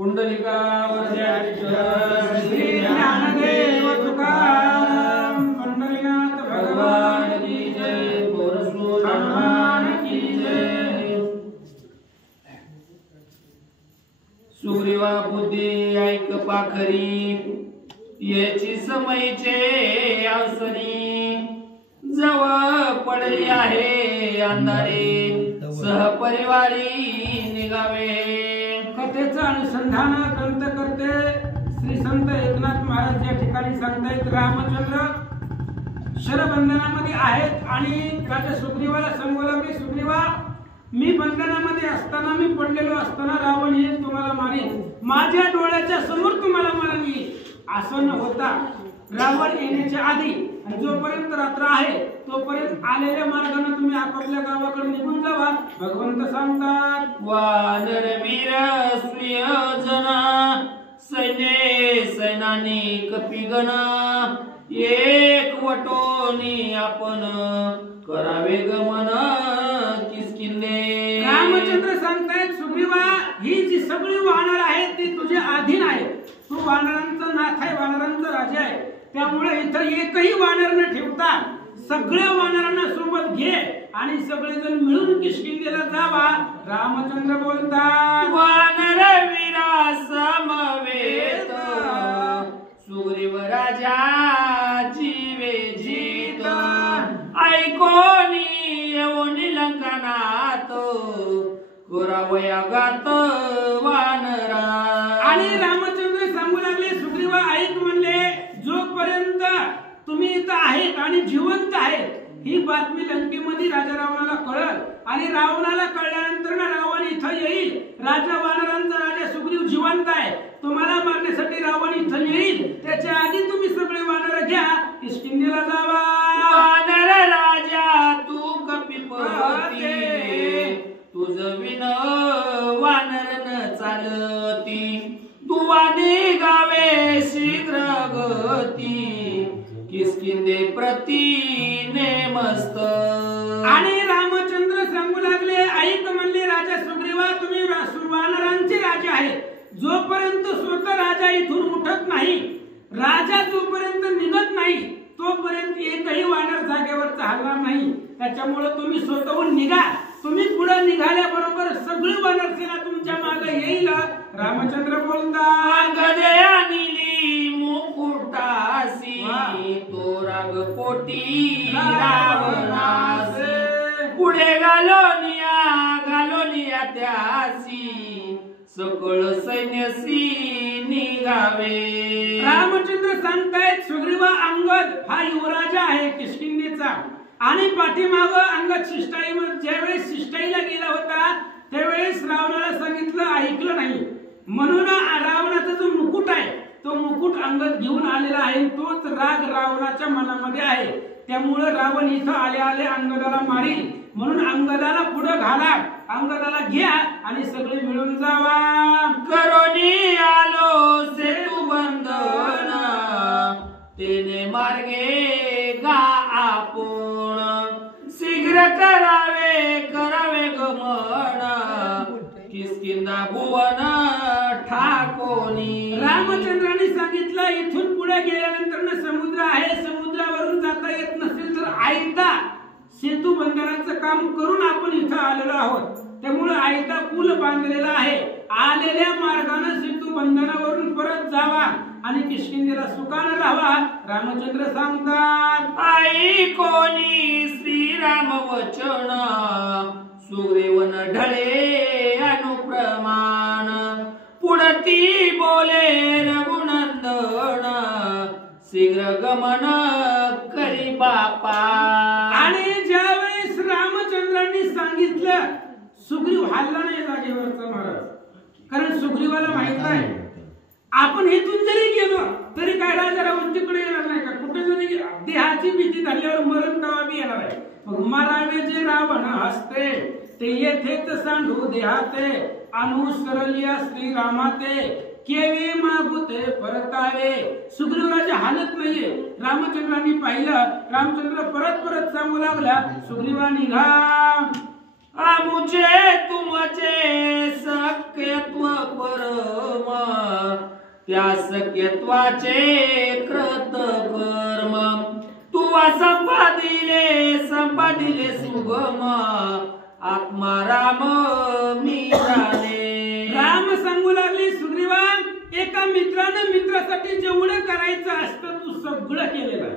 पुंडलिका श्री ज्ञानदेव तुकाराम पंढरीनाथ भगवान की जय बोरसू हनुमान की जय। सुग्रीवा बुद्धी ऐक पाखरी याची समयचे अवसरी जवळ पडली आहे अंधारे सहपरिवारी निघावे। कथेचं अनुसंधान ग्रंथ करते श्री संत एकनाथ महाराज या ठिकाणी सांगतायत रामचंद्र शरबंधनामध्ये आहेत आणि राजा सुग्रीवाला सांगू लागले सुग्रीवा मी बंधनामध्ये असताना मी पडलेलो असताना रावण हे तुम्हाला मारेल माझ्या डोळ्याच्या समोर तुम्हाला मारेल असं न होता रावण येण्याच्या आधी आणि जोपर्यंत रात्र आहे तोपर्यंत आलेल्या मार्गाने तुम्ही आपापल्या गावाकडे निघून जावा। भगवंत सांगतात वानर वीर सुयोजना सैन्य सैनानी कपिगण एक वटोनी आपण करावे गमन किसकिंदे। रामचंद्र सांगतायत सुग्रीवा ही जी सगळी वानर आहेत ती तुझ्या अधीन आहे तू वानरांचा नाथ आहे वानरांचा राजा आहे त्यामुळे इथं एकही वानर न ठेवता सगळ्या वानरांना सोबत घे आणि सगळेजण मिळून किष्किंधेला जावा। रामचंद्र बोलतात वानर वीरा समवेत सुग्रीव राजा जीवे जीत ऐकोनी येऊनी लंकनात करावया गात वानरा। आणि रामचंद्र सांगू लागले सुग्रीवा ऐक म्हणले जोपर्यंत तुम्ही इथं आहेत आणि जिवंत आहेत ही बातमी लंकेमध्ये राजा रावणाला कळल आणि रावणाला कळल्यानंतर ना रावण इथं येईल राजा वानरांचा राजा सुग्रीव जिवंत आहे तुम्हाला मारण्यासाठी रावण इथं येईल त्याच्या आधी तुम्ही सगळे वानर घ्या किष्किंधेला जावा। वानर राजा तू कपिपती तुझ विन वानर न चालती दुवाने गावे शीघ्र गती किष्किंधे प्रती नेमस्त। आणि रामचंद्र सांगू लागले ऐक म्हणले राजा सुग्रीवा तुम्ही वानरांचे राजा आहेत जोपर्यंत स्वतः राजा इथून उठत नाही राजा जोपर्यंत निघत नाही तोपर्यंत एकही वानर जागेवर हलणार नाही त्याच्यामुळे तुम्ही स्वतःहून निघा तुम्ही पुढे निघाल्याबरोबर सगळी वानर सेना तुमच्या मागे येईल। रामचंद्र बोलतात गदया नीली मुकुटासी तो राग पोटी रावणास पुढे घालोनिया त्यासी सकळ सैन्यसी निघावे। रामचंद्र सांगतायत सुग्रीवा अंगद हा युवराजा आहे किष्किंधेचा आणि पाठीमाग अंगद शिष्टाईमध्ये ज्यावेळेस शिष्टाईला गेला होता त्यावेळेस रावणाला सांगितलं ऐकलं नाही म्हणून रावणाचा जो मुकुट आहे तो मुकुट अंगद घेऊन आलेला आहे तोच राग रावणाच्या मनामध्ये आहे त्यामुळे रावण इथं आले अंगदाला मारील म्हणून अंगदाला पुढे घाला अंगदाला घ्या आणि सगळे मिळून जावा। करोनी आलो सेतू बंधन तेने मार्गे गा आपण शीघ्र करावे गमन किष्किंधा भुवन ठाकोनी। रामचंद्रांनी सांगितलं इथून पुढे गेल्यानंतर समुद्र आहे समुद्रावरून जाता येत नसेल तर आयता सेतू बंधनाचं काम करून आपण इथं आलेलो आहोत त्यामुळे आयता पूल बांधलेला आहे आलेल्या मार्गाने सेतू बंधनावरून परत जावा आणि किष्किंधेला सुखाने राहावा। रामचंद्र सांगतात आई कोणी श्रीराम वचन सुग्रीवन ढळे अनुप्रमाण पुढती बोले रघुनंदन शीघ्र गमन करी बापा। आणि ज्यावेळेस रामचंद्रांनी सांगितलं सुग्रीव हल्ला नाही जागेवरचा महाराज कारण सुग्रीवाला माहित आहे आपण इथून जरी गेलो तरी काय राजा रावण तिकडे येणार नाही का कुठे जरी देहाची भीती झाल्यावर मरण कवा बी येणार आहे मग मारावे जे रावण हसते ते येथेच सांडू देहाते अनुसरलिया श्रीरामाते केवे मागुते परतावे। सुग्रीवाची हालत नाहीये रामचंद्रांनी पाहिलं रामचंद्र परत सांगू लागला सुग्रीवा निघा आमुचे तुमचे सख्यत्व परम त्या सख्यत्वाचे कृत कर्म तू संपादिले सुगम आत्मा राम मी जाणे. राम सांगू लागले सुग्रीवा, एका मित्रानं मित्रासाठी जेवढं करायचं असतं तू सगळं केलेलं आहे.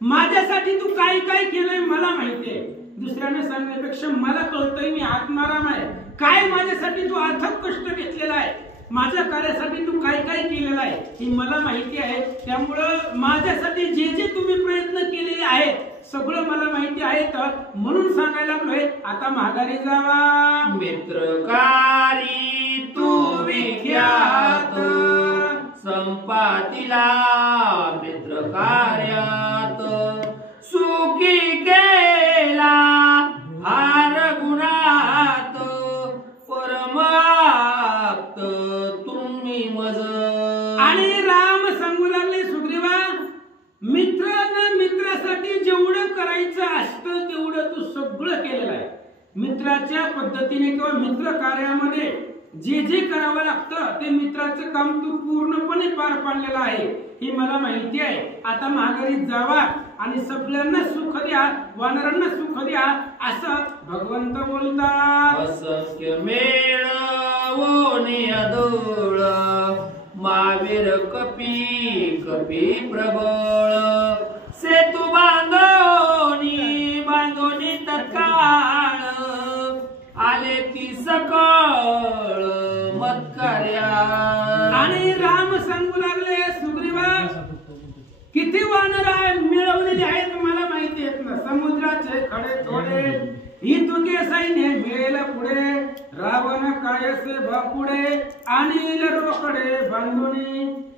माझ्यासाठी तू काय काय केलंय मला माहितीये. दुसऱ्याने सांगण्यापेक्षा मला कळतंय मी आत्माराम आहे. काय माझ्यासाठी तू अथक कष्ट घेतलेला आहे, माझ्या कार्यासाठी तू काय काय केलेलं आहे ही मला माहिती आहे. त्यामुळं माझ्यासाठी जे जे तुम्ही प्रयत्न केलेले आहेत सगळं मला माहिती आहे. म्हणून सांगायला लागलोय आता माघारी जावा. मित्रकारी तू विख्यात संपातीला मित्र कार्यात सुखी केला हार गुणात परमाप्त तुम्ही मज. आणि राम सांगू लागले सुग्रीवा, मित्रानं मित्रासाठी जेवढं करायचं असतं तेवढं तू सगळं केलेलं आहे. मित्राच्या पद्धतीने किंवा मित्र कार्यामध्ये जे जे करावं लागतं ते मित्राचं काम तू पूर्णपणे पार पाडलेलं आहे ही मला माहिती आहे. आता माघारी जावा आणि सगळ्यांना सुख द्या, वानरांना सुख द्या असं भगवंत बोलतात. असंख्य मेळ ओने अदोळ महावीर कपी प्रबळ सेतू बांधोनी तत्काळ आले ती सकळ मतकर्या. आणि राम सांगू लागले सुग्रीवा, किती वानर आहे मिळवलेले आहेत मला माहिती आहेत ना. समुद्राचे खडे थोडे ही तुझे सैन्य मिळेल पुढे, रावण कायसे भापुडे आणि रोकडे बांधोनी.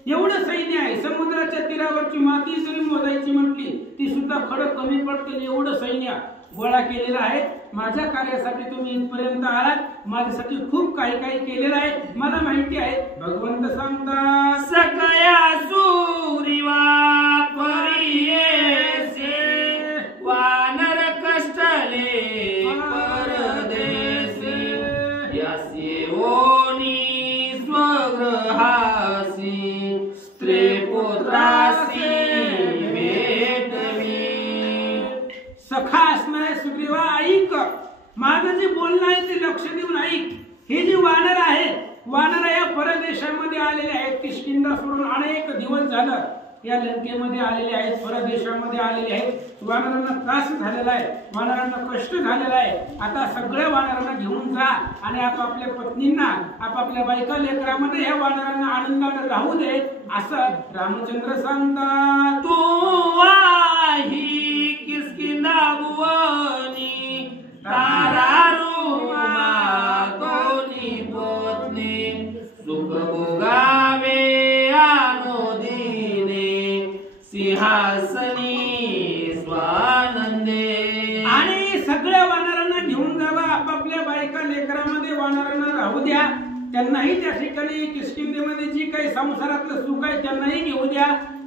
एवढं सैन्य आहे. समुद्राच्या तीरावरची माती जरी मोजायची म्हटली ती सुद्धा खडं कमी पडतील एवढं सैन्य गोळा केलेला आहे. माझ्या कार्यासाठी तुम्ही इथपर्यंत आलात, माझ्यासाठी खूप काही काही केलेलं आहे मला माहिती आहे. भगवंत सांगतात सकया सुग्रीवा परियेसे वानर कष्टले परदेसी यासी ओनी स्वगृहासी स्त्री पुत्रासी भेटवी. सखा असणारे सुग्रीवा ऐक, माझं जे बोलणं आहे ते लक्ष देऊन ऐक. हे जे वानर आहे, वानर या परदेशामध्ये आलेले आहेत. किष्किंधा सोडून अनेक दिवस झालं या लंकेमध्ये आलेले आहेत, परदेशामध्ये आलेले आहेत. वानरांना त्रास झालेला आहे, वानरांना कष्ट झालेला आहे. आता सगळ्या वानरांना घेऊन जा आणि आपापल्या पत्नींना आपापल्या बायका लेकरामध्ये या वानरांना आनंदाने राहू दे असं रामचंद्र सांगतात. तू आहे किष्किंधा भुवनी तारारुमा दोन्ही पत्नी सुख भोगावे आनोदीने सिंहासनी स्वानंदे. आणि सगळ्या वानरांना घेऊन जावा, आपापल्या बायका लेकरामध्ये वानरांना राहू द्या. त्यांनाही त्या ठिकाणी किष्किंधेमध्ये जी काही संसारातलं सुख आहे त्यांनाही घेऊ द्या.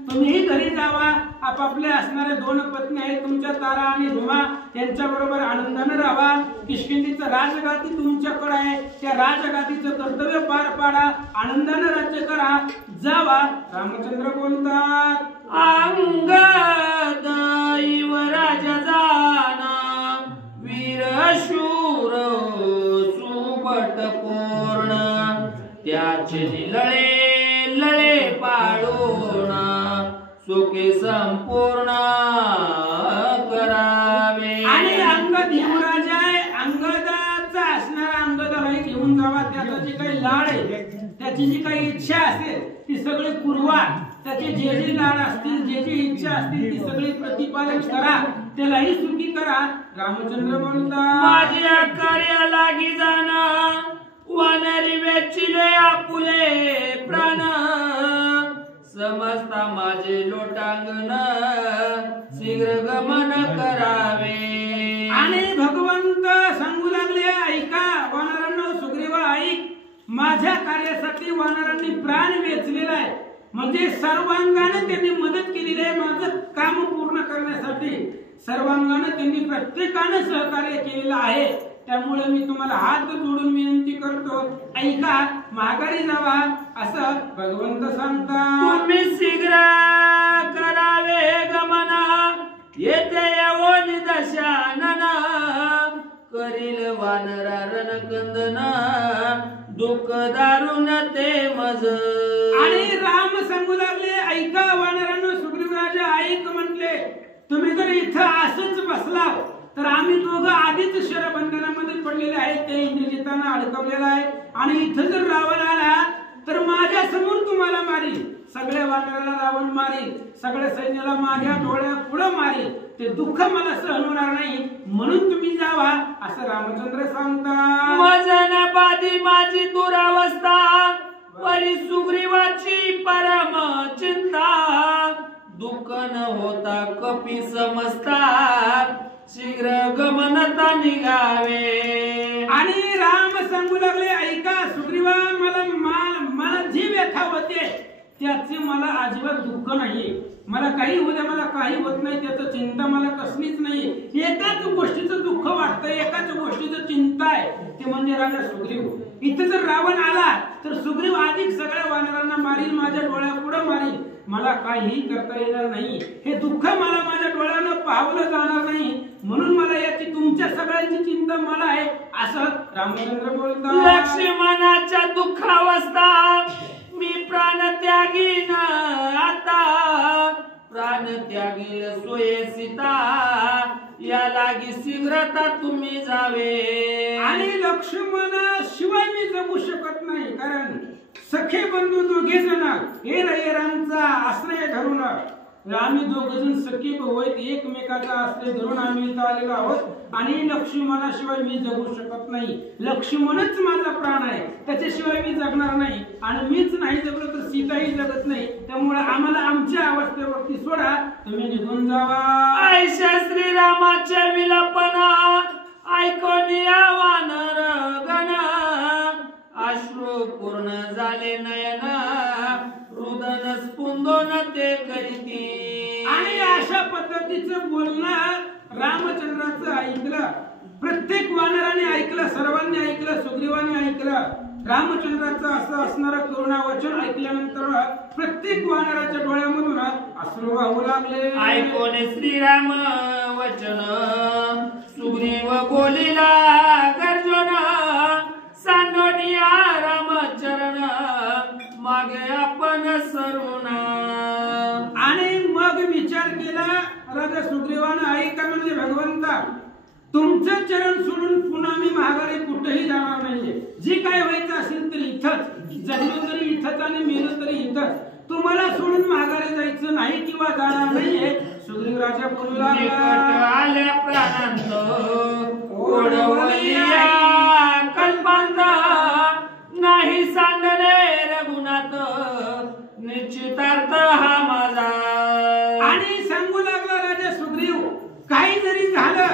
तुम्हीही घरी जावा, आपापल्या असणाऱ्या दोन पत्नी आहेत तुमच्या तारा आणि रुमा, त्यांच्या बरोबर आनंदाने राहा. किष्किंधेचं राजगादी तुमच्याकडे आहे, त्या राजगादीचं कर्तव्य पार पाडा, आनंदाने राज्य करा, जावा. रामचंद्र बोलतात अंगद युवराज जाना वीर शूर सुबट पूर्ण त्याचे लळे पाडून सुखे संपूर्ण करावे. आणि अंगद युवराज आहे, अंगदाचा असणारा अंगदालाही घेऊन जावा. त्याचा जे काही लाड आहे, त्याची जी काही इच्छा असेल ती सगळी पुरवा. त्याचे जे जे लाड असतील, जे जे इच्छा असतील ती सगळी प्रतिपादन करा, त्यालाही सुखी करा. रामचंद्र बोलतात माझ्या कार्या लागी जाना वानरी वेचिले आपुले प्राण समजता माझे लोटांगण शीघ्र गमन करावे. आणि भगवंत सांगू लागले ऐका वानरांना, सुग्रीवा ऐक, माझ्या कार्यासाठी वानरांनी प्राण वेचलेला आहे. म्हणजे सर्वांगाने त्यांनी मदत केलेली आहे माझं काम पूर्ण करण्यासाठी. सर्वांगाने त्यांनी प्रत्येकाने सहकार्य केलेलं आहे. त्यामुळे मी तुम्हाला हात जोडून विनंती करतो, ऐका, माघारी जावा असं भगवंत सांगतात. तुम्ही शीघ्र करावे गमना, येथे येऊन दशानन, करील वानरा रणकंदन, दुःख दारुण ते मज. आणि राम सांगू लागले, ऐका वानरांनो, सुग्रीव राजा ऐक म्हटले, तुम्ही जर इथं असंच बसला तर आम्ही दोघं आधीच शरबंधनामध्ये पडलेले आहेत, ते इंद्रजितानं अडकवलेलं आहे, आणि इथं जर रावण आला तर माझ्या समोर तुम्हाला मारील, सगळ्या वानराला रावण मारील, सगळ्या सैन्याला माझ्या डोळ्या पुढे मारील, ते दुःख मला सहन होणार नाही, म्हणून तुम्ही जावा असं रामचंद्र सांगतात. मजन बाधी माझी दुरावस्था, परी सुग्रीवाची परम चिंता, दुःख न होता कपी समजता, शीघ्र गमनता निघावे. आणि राम सांगू लागले, ऐका सुग्रीवा, मला जी व्यथा होते त्याचे मला अजिबात दुःख नाही, मला काही होऊ द्या, मला काही होत नाही, त्याचं चिंता मला कसलीच नाही. एकाच गोष्टीचं दुःख वाटतं, एकाच गोष्टीचं चिंता आहे, ते म्हणजे राजा सुग्रीव. इथं जर रावण आला तर सुग्रीव अधिक सगळ्या वानरांना मारील, माझ्या डोळ्यापुढे मारील, मला काही करता येणार नाही, हे दुःख मला माझ्या डोळ्यानं पावलं जाणार नाही, म्हणून मला याची तुमच्या सगळ्यांची चिंता मला आहे असं रामचंद्र बोलतात. लक्ष्मणाच्या दुःखावस्था, मी प्राण त्यागीन आता, प्राण त्यागील सोये सीता, या लागी शीघ्रता तुम्ही जावे. आणि लक्ष्मणा शिवाय मी जगू शकत नाही, कारण सखे बंधू दोघे जण एरांचा आश्रय धरून आम्ही दोघ जण सखी भाऊ आहेत, एकमेकाचा आश्रय धरून आम्ही इथं आलेलो आहोत, आणि लक्ष्मणाशिवाय मी जगू शकत नाही, लक्ष्मणच माझा प्राण आहे, त्याच्याशिवाय मी जगणार नाही, आणि मीच नाही जगलो तर सीताही जगत नाही, त्यामुळे आम्हाला आमच्या अवस्थेवरती सोडा, तुम्ही निघून जावा. ऐशा श्रीरामाचे विलपना, ऐकून या वानर गण, अश्रू पूर्ण झाले नयन, रुदन स्पुंदोन ते करीती. आणि अशा पद्धतीचं बोलणं रामचंद्राचं ऐकलं, प्रत्येक वानराने ऐकलं, सर्वांनी ऐकलं, सुग्रीवाने ऐकलं. रामचंद्राचं असं असणारं करुणा वचन ऐकल्यानंतर प्रत्येक वानराच्या डोळ्यामधून अश्रू वाहू लागले. ऐकून श्रीराम वचन, सुग्रीव बोलिला गर्जन, सांडोनिया रामचरण, मागे आपण सरुना. आणि मग विचार केला राजा सुग्रीवानं, ऐका म्हणजे भगवंता, तुमचं चरण सोडून पुन्हा मी माघारी कुठेही जाणार नाहीये, जे काय व्हायचं असेल तर इथंच, जगलो तरी इथंच आणि मेलो तरी इथंच, तुम्हाला सोडून माघारी जायचं नाही किंवा जाणार नाहीये. सुग्रीव राजा बोलू लागला, आल्या प्राणांत ओढवलिया कल्पांत, नाही सांडले रघुनाथ, निश्चितार्थ हा माझा. आणि सांगू लागला राजा सुग्रीव, काही जरी झालं,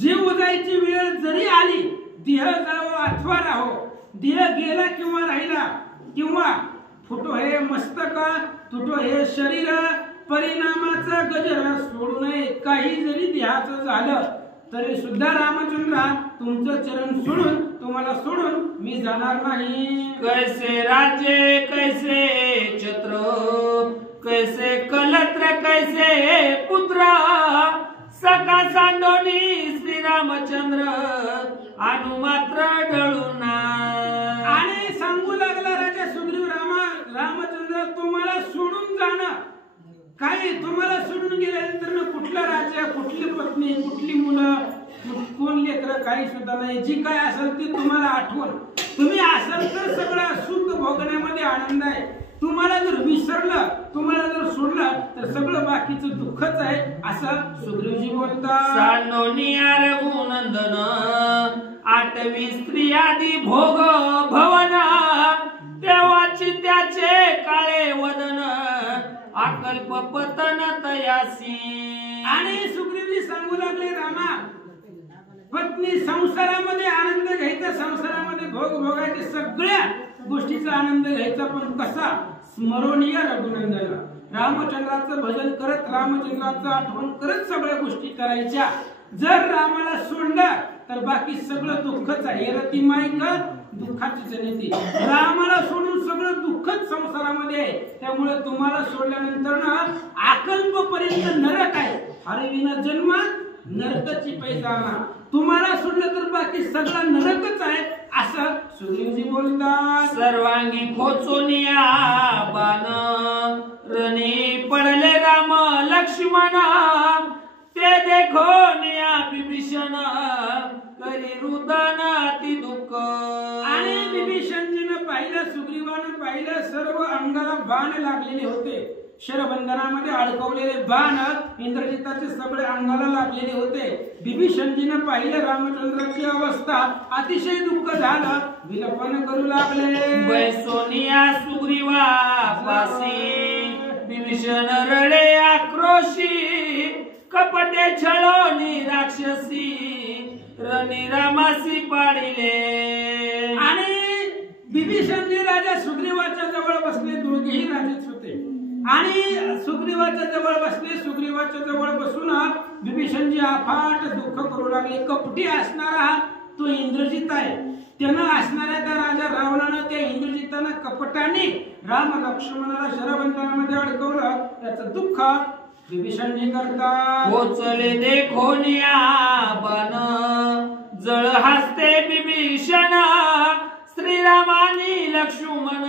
जीव जायची वेळ जरी आली, देह जावो अथवा राहो, देह गेला किंवा राहिला, किंवा फुटो हे मस्तक, तुटो हे शरीर, परिणामाचा गजर सोडू नये. काही जरी देहाचं झालं तरी सुद्धा रामचंद्रा, तुमचं चरण सोडून, तुम्हाला सोडून मी जाणार नाही. कैसे राज्य कैसे छत्र, कैसे कलत्र कैसे पुत्र, सका सांडोनी श्रीरामचंद्र, अनुमात्र डळुना. आणि सांगू लागला राजा सुग्रीव, रामचंद्र, तुम्हाला सोडून जाणं काय, तुम्हाला सोडून गेल्यानंतर कुठलं राज्य, कुठली पत्नी, कुठली मुलं, कोण लेकरं, काही सुद्धा नाही, जी काय असेल ती तुम्हाला आठवण, तुम्ही असाल तर सगळं सुख भोगण्यामध्ये आनंद आहे, तुम्हाला जर विसरलं, तुम्हाला जर सोडलं तर सगळं बाकीचं दुःखच आहे असं सुग्रीवजी बोलतात. सांडोनिया रघुनंदन, आठवी स्त्री आदी भोग भवन, तेव्हाची त्याचे काळे वदन, अकल्प पतन तयासी. आणि सुग्रीवजी सांगू लागले, रामा, पत्नी संसारामध्ये आनंद घ्यायचा, संसारामध्ये भोग भोगायचे, सगळ्या गोष्टीचा आनंद घ्यायचा, पण कसा, स्मरणीय रघुनंदन, रामचंद्राचं भजन करत, रामचंद्राचं आठवण करत सगळ्या गोष्टी करायच्या. जर रामाला सोडलं तर बाकी सगळं दुःखच आहे. रतिमायक दुःखाची जनिती. रामाला सोडून सगळं दुःखच संसारामध्ये आहे. त्यामुळे तुम्हाला सोडल्यानंतर ना अकल्पपर्यंत नरक आहे. हरविना जन्म नरकाची पैजाना. तुम्हाला सोडलं तर बाकी सगळा नरकच आहे असं सुग्रीवजी बोलतात. सर्वांगी खोचोनिया बाण रणी पडले राम लक्ष्मण ते देखो निया विभीषण करी रुदन अति दुःख. आणि विभीषणजीनं पाहिलं, सुग्रीवानं पाहिलं, सर्व अंगाला बाण लागलेले होते. शरबंधनामध्ये अडकवलेले बाण इंद्रजिताचे सगळे अंगाला लागलेले होते. विभीषणजीनं पाहिलं रामचंद्राची अवस्था, अतिशय दुःख झालं, विलपन करू लागले. बैसोनिया सुग्रीवा पासी विभीषण रडे आक्रोशी कपटे छळोनी राक्षसी रणी रामासी पाडिले. आणि विभीषणजी राजा सुग्रीवाच्या जवळ बसले. दोघेही राजेच होते आणि सुग्रीवाच्या जवळ बसले. सुग्रीवाच्या जवळ बसून विभीषणजी अफाट दुःख करू लागले. कपटी असणारा तो इंद्रजित आहे. त्यानं असणाऱ्या त्या राजा रावणानं त्या इंद्रजितानं कपटाने राम लक्ष्मणाला शरबंधनामध्ये अडकवलं. त्याचं दुःख विभीषणजी करतात. पोचले देखोनिया बन जळ हसते विभीषण श्रीरामानी लक्ष्मण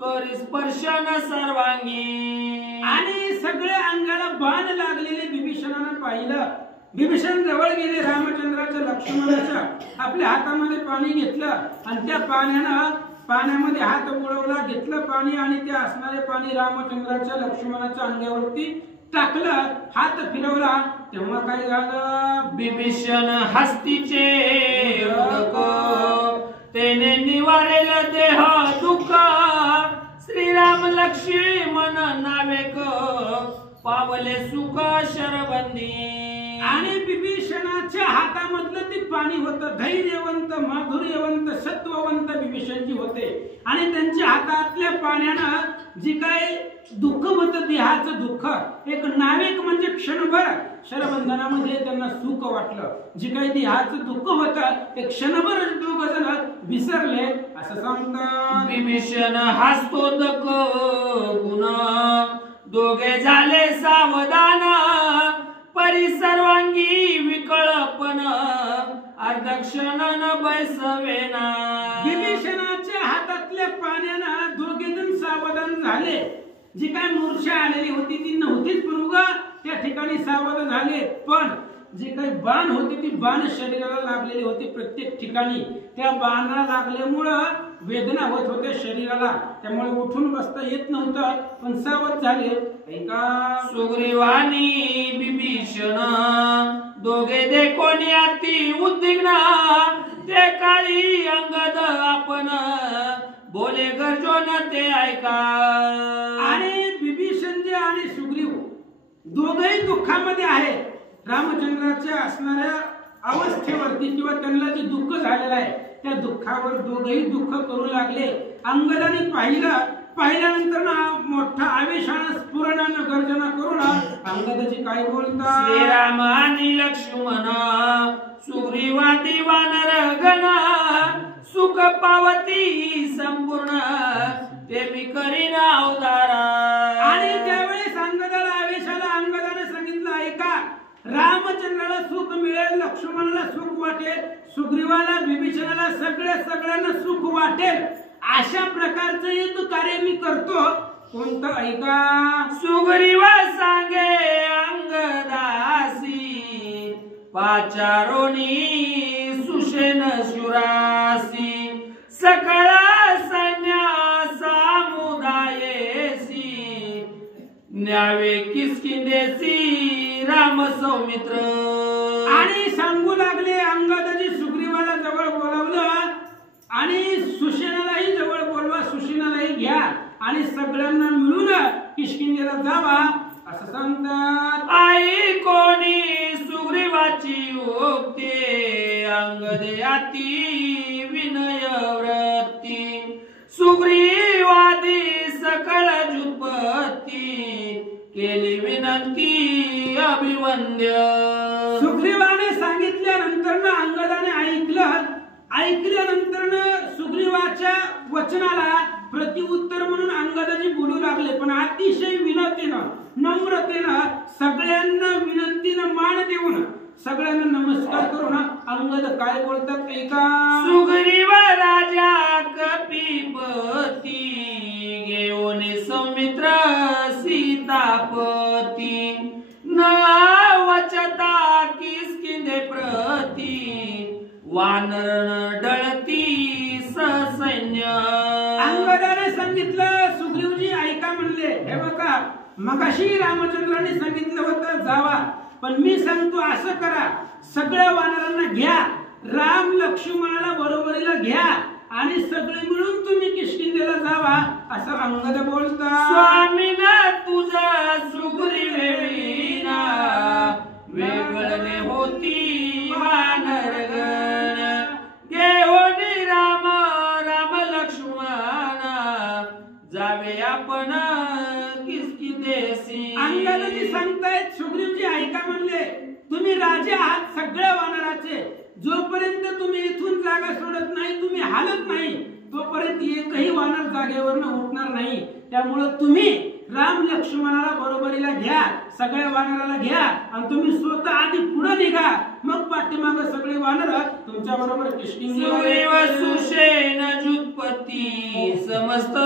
करी स्पर्शन सर्वांगी. आणि सगळ्या अंगाला बाण लागलेले विभीषणानं पाहिलं. विभीषण जवळ गेले रामचंद्राच्या लक्ष्मणाच्या. आपल्या हातामध्ये पाणी घेतलं आणि त्या पाण्यामध्ये हात बुडवला, घेतलं पाणी आणि ते असणारे पाणी रामचंद्राच्या लक्ष्मणाच्या अंगावरती टाकलं. हात फिरवला तेव्हा काय झालं? विभीषण हस्तीचे उदक तेने निवारेल देह दुःख श्रीराम लक्ष्मण नावेक पावले सुख शरबंदी. आणि विभीषणाच्या हातामधलं ते पाणी होतं. धैर्यवंत, माधुर्यवंत, सत्ववंत विभीषणजी होते. आणि त्यांच्या हातातल्या पाण्यानं जी काय दुःख होतं, देहाचं दुःख, एक नाविक म्हणजे क्षणभर शरबंधनामध्ये त्यांना सुख वाटलं. जी काही देहाचं दुःख होतं एक क्षणभर दोघ जण विसरले असं सांगतात. विभीषण हसतो दक गुण दोघे झाले सावधान परी सर्वांगी विकळपण अर्धक्षण बैसवेना. विभीषणाच्या हातातल्या पाण्यानं दोघे जण सावधान झाले. जी काय मूर्छा आलेली होती ती नव्हतीच, पण उगा त्या ठिकाणी सावध झाले. पण जी काही बाण होती ती बाण शरीराला लागलेली होती प्रत्येक ठिकाणी. त्या बाणाला लागल्यामुळं वेदना होत होते शरीराला. त्यामुळे उठून बसता येत नव्हतं, पण सावध झाले. ऐका. सुग्रीवानी विभीषण दोघे देखोनी अति उद्विग्न ते काळी अंगद आपण बोले गरजोन ते ऐका. आणि विभीषणजी आणि सुग्रीव दोघेही दुःखामध्ये आहेत. रामचंद्राच्या असणाऱ्या अवस्थेवरती किंवा त्यांना जे दुःख झालेलं आहे त्या दुःखावर दोघेही दुःख करू लागले. अंगदाने पाहिल्यानंतर ना मोठा आवेशानं स्फुरणानं गर्जना करून अंगदाची काय बोलतात. श्रीराम आणि लक्ष्मण सुग्रीवादी वानर गण सुख पावती संपूर्ण ते मी करीन अवतारा. आणि त्यावेळेस अंगदाला आवेशाला अंगदाने सांगितलं, ऐका, रामचंद्राला सुख मिळेल, लक्ष्मणाला सुख वाटेल, सुग्रीवाला विभीषणाला सगळ्यांना सुख वाटेल अशा प्रकारचं युद्ध कार्य मी करतो. कोणतं? ऐका. सुग्रीवा सांगे अंगदासी पाचारोनी सुषेण शुरासी सकळ सैन्य समुदायेसी न्यावे किष्किंधेसी राम सौमित्र. आणि सांगू लागले अंगदाजी सुग्रीवाला जवळ बोलावलं आणि सुषेणालाही जवळ बोलवा, सुषेणालाही घ्या आणि सगळ्यांना मिळून किष्किंधेला जावा असं सांगतात. आई कोणी सुग्रीवाची उक्ती अंगदे अति विनय व्रती सुग्रीवादी सकळ जुपती केली विनंती अभिवंद्य. सुग्रीवाने सांगितल्यानंतर ना म्हणून अंगदाजी बोलू लागले, पण अतिशय विनंतीनं नम्रतेनं सगळ्यांना विनंतीनं मान देऊन सगळ्यांना नमस्कार करून अंगद काय बोलतात ऐका. सुग्रीव राजा कपिपती घेऊन सौमित्र सीतापती न वचता किष्किंधे प्रती वानर डळती ससैन्य. अंगदाने सांगितलं सुग्रीवजी ऐका म्हणले, हे बघा मगाशी रामचंद्रांनी सांगितलं होतं जावा, पण मी सांगतो असं करा, सगळ्या वानरांना घ्या, राम लक्ष्मणाला बरोबरीला घ्या आणि सगळे मिळून तुम्ही किष्किंधेला जावा असं अंगद बोलतात. स्वामीना तुझा सुग्रीवेना वेगळने होती वानरगण घेऊन राम राम लक्ष्मणा जावे आपण किष्किंधेसी. अंगदजी सांगतायत सुग्रीवजी ऐका म्हणले, तुम्ही राजे आहात सगळ्या वानराचे, जोपर्यंत तुम्ही इथून जागा सोडत नाही, तुम्ही हालत नाही, तोपर्यंत एकही वानर जागेवरनं उठणार नाही. त्यामुळे तुम्ही राम लक्ष्मणाला बरोबरीला घ्या, सगळ्या वानराला घ्या आणि तुम्ही स्वतः आधी पुढे निघा, मग पाठीमागे सगळे वानर तुमच्या बरोबर किष्किंधेला. सुग्रीव सुषेण जुत्पती समस्त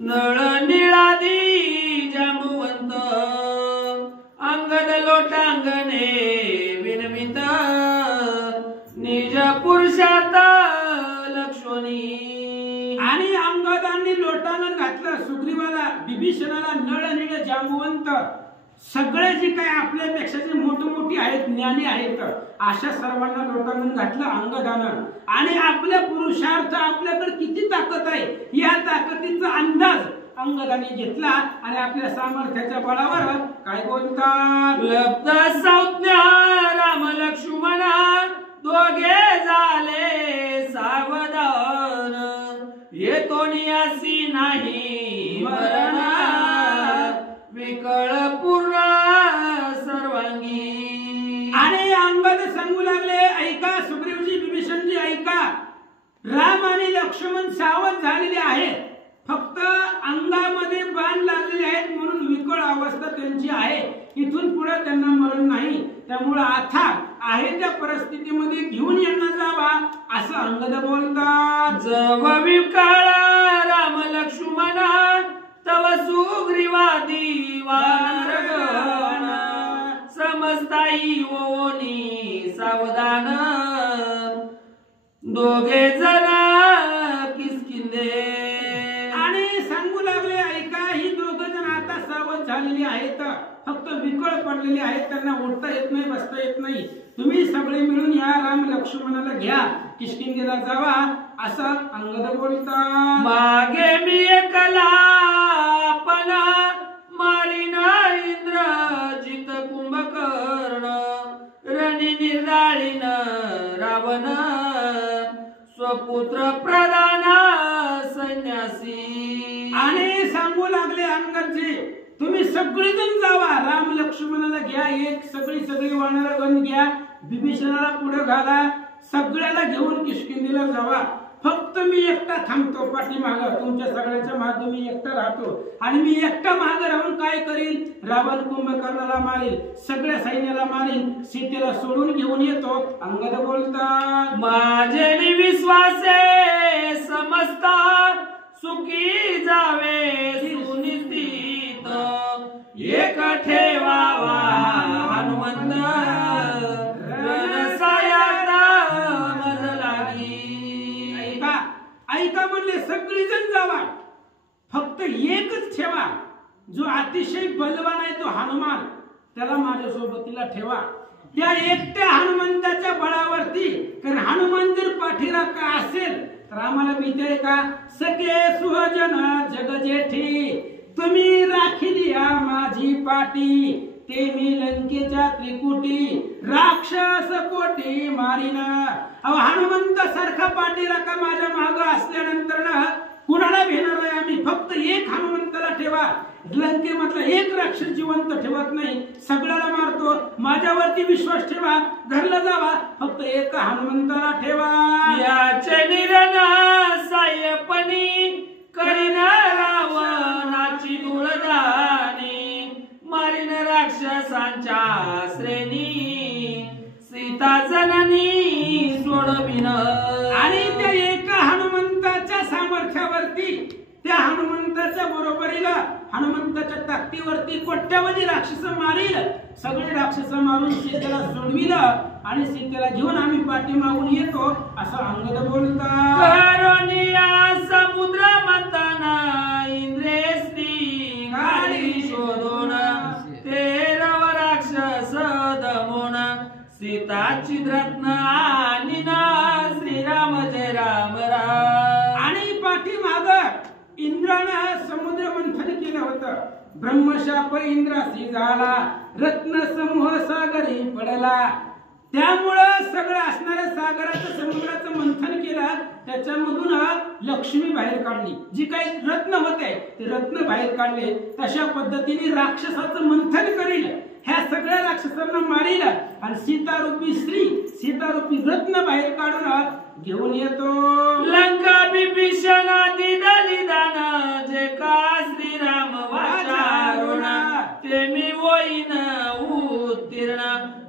नळ निळादी जांबुवंत अंगद लोटांगणे विनवित निज पुरुषार्थ लक्ष्मणी. आणि अंगदांनी लोटांगण घातलं सुग्रीवाला, विभीषणाला नळ निळ जांबुवंत सगळे जे काही आपल्यापेक्षा जे मोठी आहेत ज्ञानी आहेत अशा सर्वांना लोटांगण घातलं अंगदानं. आणि आपल्या पुरुषार्थ आपल्याकडे किती ताकद आहे या ताकदीचा अंदाज अंगदाने घेतला आणि आपल्या सामर्थ्याच्या बळावर काय बोलतात. लब्ध संज्ञा राम लक्ष्मणा दोघे झाले सावधान येतो नियासी नाही मरण विकळ पूर्ण सर्वांगी. आणि अंगद सांगू लागले ऐका सुग्रीवजी विभीषणजी ऐका, राम आणि लक्ष्मण सावध झालेले आहेत, फक्त अंगामध्ये बाण लागलेले आहेत म्हणून विकळ अवस्था त्यांची आहे, इथून पुढे त्यांना मरण नाही. त्यामुळे आता आहे त्या परिस्थितीमध्ये घेऊन यांना जावा असं अंगद बोलतात. जव विकळ राम लक्ष्मणा तव सुग्रीवादी वानरगण समजताई ओनी सावधान दोघे जरा किष्किंधे. आणि सांगू लागले ऐका, ही दोघ जण आता सावध झालेली आहेत, फक्त विकळ पडलेले आहेत, त्यांना उठता येत नाही बसता येत नाही, तुम्ही सगळे मिळून या राम लक्ष्मणाला घ्या किष्किंधेला जावा असं अंगद बोलतात. मागे मी एकला पण मारीन इंद्र जित कुंभकर्ण रणी निर्दाळीन रावण स्वपुत्र प्रधान संन्यासी. आणि सांगू लागले अंगदजी तुम्ही सगळेजण जावा, राम लक्ष्मणाला घ्या, एक सगळी वानरगण घ्या, विभीषणाला पुढे घाला, सगळ्याला घेऊन किष्किंधेला जावा, फक्त मी एकटा थांबतो पाठीमाग, तुमच्या सगळ्याच्या मागे मी एकटा राहतो आणि मी एकटा मागे राहून काय करील, रावण कुंभकर्णाला मारील, सगळ्या सैन्याला मारील, सीतेला सोडून घेऊन येतो. अंगद बोलतात माझे विश्वासे समजता सुखी जावे सुनिश्चित एक ठेवावा हनुमंत ऐका म्हणले सगळीजण जावा, फक्त एकच ठेवा, जो अतिशय बलवान आहे तो हनुमान, त्याला माझ्या सोबतीला ठेवा. त्या एकट्या हनुमंताच्या बळावरती, कारण हनुमान जर पाठीराखा असेल तर आम्हाला भीती आहे का. सखे सुहजन जग जेठी तुम्ही राखिली माझी पाठी, ते मी लंकेच्या त्रिकुटी राक्षस कोटी मारिना. हनुमंत सारखा पाठीराखा माझ्या माग असल्यानंतर ना कुणाला भेटणार नाही आम्ही, फक्त एक हनुमंताला ठेवा. लंकेमधला एक राक्षस जिवंत ठेवत नाही, सगळ्याला मारतो, माझ्यावरती विश्वास ठेवा, घरला जावा, फक्त एक हनुमंताला ठेवा. याचे निरना सायपणी कर सीता जननी सोडविन. आणि त्या एका हनुमंताच्या सामर्थ्यावरती, त्या हनुमंताच्या बरोबरीला, हनुमंताच्या ताकदीवरती कोट्यावधी राक्षस मारील. सगळे राक्षस मारून सीतेला सोडविलं आणि सीतेला घेऊन आम्ही पाठीमागून येतो असं अंगद बोलतात. करुणिया समुद्र मंथना इंद्रेश्री गाडी शोधून तेरव राक्षस दमून सीताची रत्न आणि ना श्रीराम जय राम राम. आणि पाठीमाग इंद्रानं समुद्र मंथन केलं होतं. ब्रह्मशाप इंद्रासी झाला, रत्न समूह सागरी पडला. त्यामुळं सगळं असणाऱ्या सागराचं समुद्राचं मंथन केलं. त्याच्यामधून लक्ष्मी बाहेर काढली. जी काही रत्न होते ते रत्न बाहेर काढले. तशा पद्धतीने राक्षसाचं मंथन करील, ह्या सगळ्या राक्षसांना मारील आणि सीतारूपी स्त्री, सीतारूपी रत्न बाहेर काढून घेऊन येतो. लंका विभीषण दिदली दान जे का श्रीराम वाचारुण ते मी होईन उत्तीर्ण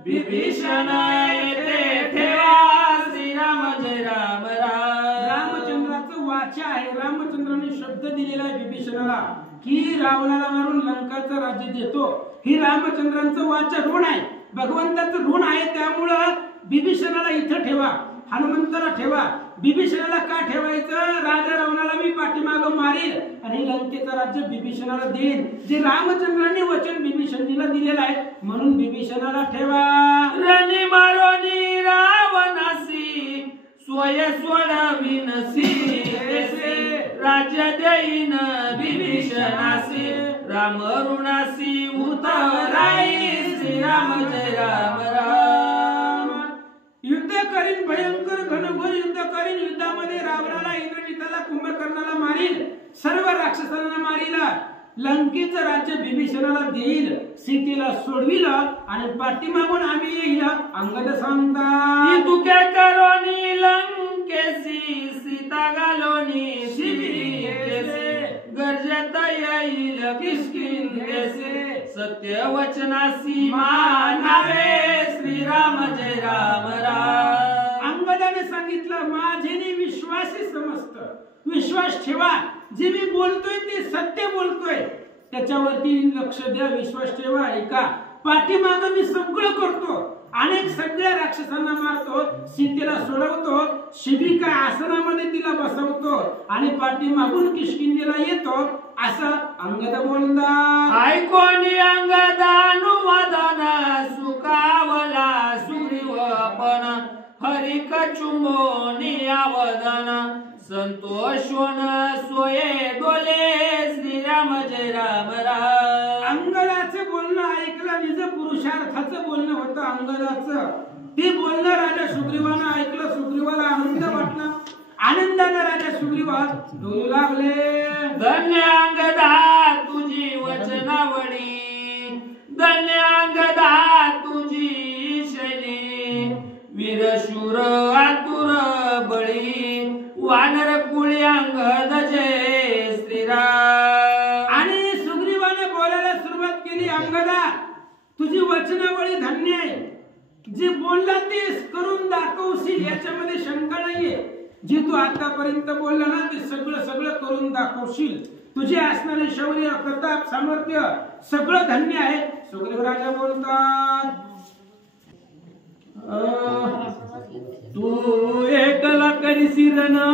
विभीषण येते ठेवा श्रीराम जय राम राम. रामचंद्राचं वाचा आहे. रामचंद्राने शब्द दिलेला आहे विभीषणाला की रावणाला मारून लंकाचं राज्य देतो. ही रामचंद्रांचं वाचा ऋण आहे, भगवंताचं ऋण आहे. त्यामुळं विभीषणाला इथं ठेवा, हनुमंताला ठेवा. विभीषणाला का ठेवायचं? राजा रावणाला मी पाठीमागं मारील आणि लंकेचं राज्य विभीषणाला देईन, जे रामचंद्रांनी वचन विभीषणजीला दिलेलं आहे. म्हणून विभीषणाला ठेवा. रणी मारोनी रावणासी स्वय सोडविन सीतेसे राज्य देईन विभीषणासी राम ऋणासी उतराई श्रीराम जय राम राम. युद्ध करीन, भयंकर घनघोर युद्ध करीन. युद्धामध्ये रावणाला, इंद्रजिताला, कुंभकर्णाला मारील, सर्व राक्षसांना मारील. लंकेचं राज्य विभीषणाला देईल, सीतेला सोडविल आणि पाठीमागून आम्ही येईल. अंगद सांगतात तुके करोनी लंकेसी सीता गालोनी शिबीकेसे गरजत येईल किष्किंधेसे सत्य वचनासी मानावे श्रीराम जय राम राम. अंगदाने सांगितलं माझेने विश्वासी समजत, विश्वास ठेवा. जे मी बोलतोय ते सत्य बोलतोय, त्याच्यावरती लक्ष द्या, विश्वास ठेवा. ऐका, पाठीमाग मी सगळं करतो, अनेक सगळ्या राक्षसांना मारतो, सीतेला सोडवतो, शिबिका आसनामध्ये तिला बसवतो आणि पाठीमागून किष्किंधेला येतो असं अंगद बोलतात. ऐकोनी अंगदानुवादन सुकावला सुग्रीवपण हरिक चुंबोनी आवदन संतोषोन सोये डोले श्रीराम जय राम राम. अंगदाचं बोलणं ऐकलं, निज पुरुषार्थाचं बोलणं होतं अंगदाचं. ते बोलणं राजा सुग्रीवानं ऐकलं. सुग्रीवाला आनंद वाटला. आनंदाने राजा सुग्रीवा डोलू लागले. धन्य अंगदा तुझी वचनावळी, धन्य अंगदा तुझी शैली, वीरशूर आतुर बळी वानर कुळी अंगद जय श्रीराम. आणि सुग्रीवाने बोलायला सुरुवात केली. अंगदा, तुझी वचनावळी धन्य आहे. जे बोलला ते करून दाखवशील याच्यामध्ये शंका नाहीये. जे तू आतापर्यंत बोलला ना ते सगळं सगळं करून दाखवशील. तुझे असणारे शौर्य, प्रताप, सामर्थ्य सगळं धन्य आहे. सुग्रीव राजा बोलतात तू एकला करशील ना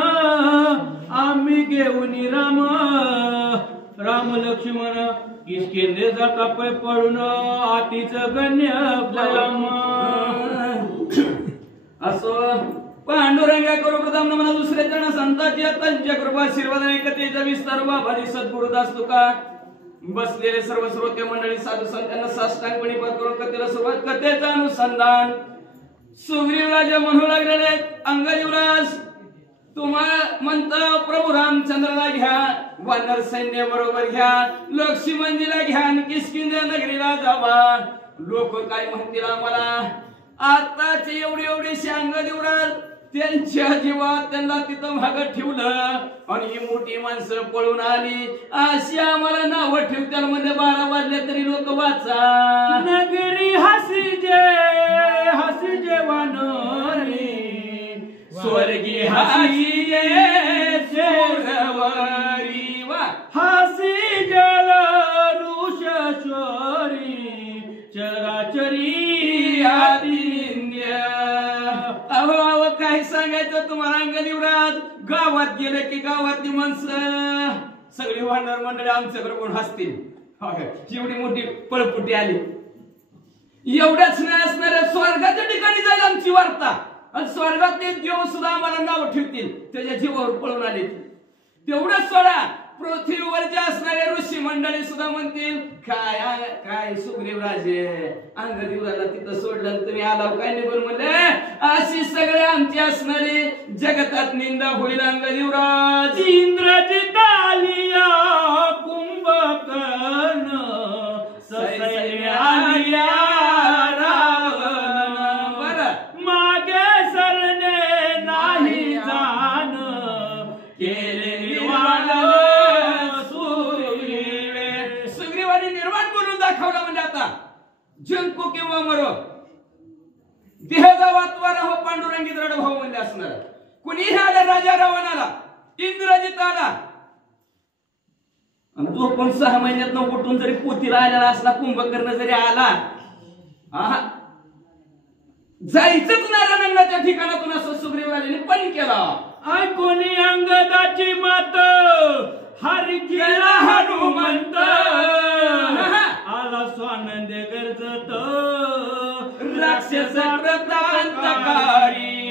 आम्ही घेऊन राम, राम लक्ष्मण किष्किंधेचा कपय पडून आतीच गण्य फलम. असो पांडुरंगा करू प्रथम नमन दुसरे जण संताची त्यांच्या कृपा आशीर्वाद ऐकतेचा विस्तार बाबाजी सद्गुरुदास तुका. बसलेले सर्व श्रोते मंडळी साधू संतांना साष्टांगपणी पद करून कथेला सुरुवात. कथेचं अनुसंधान. सुग्रीव राजा म्हणू लागलेले अंगद युवराज तुम्हाला म्हणता प्रभू रामचंद्राला घ्या, वानर सैन्य बरोबर घ्या, लक्ष्मणजीला घ्या आणि किष्किंधा नगरीला जावा. लोक काय म्हणतील आम्हाला? आताचे एवढे एवढेशे अंगद युवराज त्यांच्या जीवात त्यांना तिथं भागत ठेवलं आणि ही मोठी माणसं पळून आली अशी आम्हाला नाव ठेवत्याल म्हणजे 12 वाजले तरी लोक वाचा नगरी हसीजे वानरी स्वर्गी हसीजे सुरवरी वा हसी जल ऋषश्वरी चराचरी आदिन्य अहो काय सांगायचं तुम्हाला अंगदिवराज गावात गेले की गावातली माणसं सगळी वानर मंडळी आमच्याकडे कोण हसतील एवढी मोठी पळपुटी आली एवढ्याच नाही असणाऱ्या स्वर्गाच्या ठिकाणी जाईल आमची वार्ता आणि स्वर्गातले देव सुद्धा आम्हाला नाव ठेवतील त्याच्या जीवावर पळून आले तेवढंच सोडा पृथ्वीवरच्या असणाऱ्या ऋषी मंडळी सुद्धा म्हणतील काय सुग्रीव राजे अंगदिवराला तिथं सोडलं तुम्ही आला काय निघून म्हणले अशी सगळे आमची असणारी जगतात निंदा होईल अंगदिवराज इंद्रजित आलिया कुंभकर्ण ससैन्य आलिया रावण बरं मागे सरणे नाही जाण केले सुग्रीवाने निर्माण करून दाखवला म्हणजे आता जिंकू किंवा मरो देहजा वातवारा हो पांडुरंगी द्रढ भाऊ म्हणजे असणार कुणीही आला राजा रावणाला इंद्रजित आला आणि तो पण 6 महिन्यात उठून जरी पोतीला आलेला असला कुंभकर्ण जरी आला जायचंच नाही रणांगणाच्या ठिकाणातून असं सुग्रीवाने पण केला कोणी अंगदाची मात हरी केला हनुमंत आला स्वानंद गरजत राक्षस प्रतांतकारी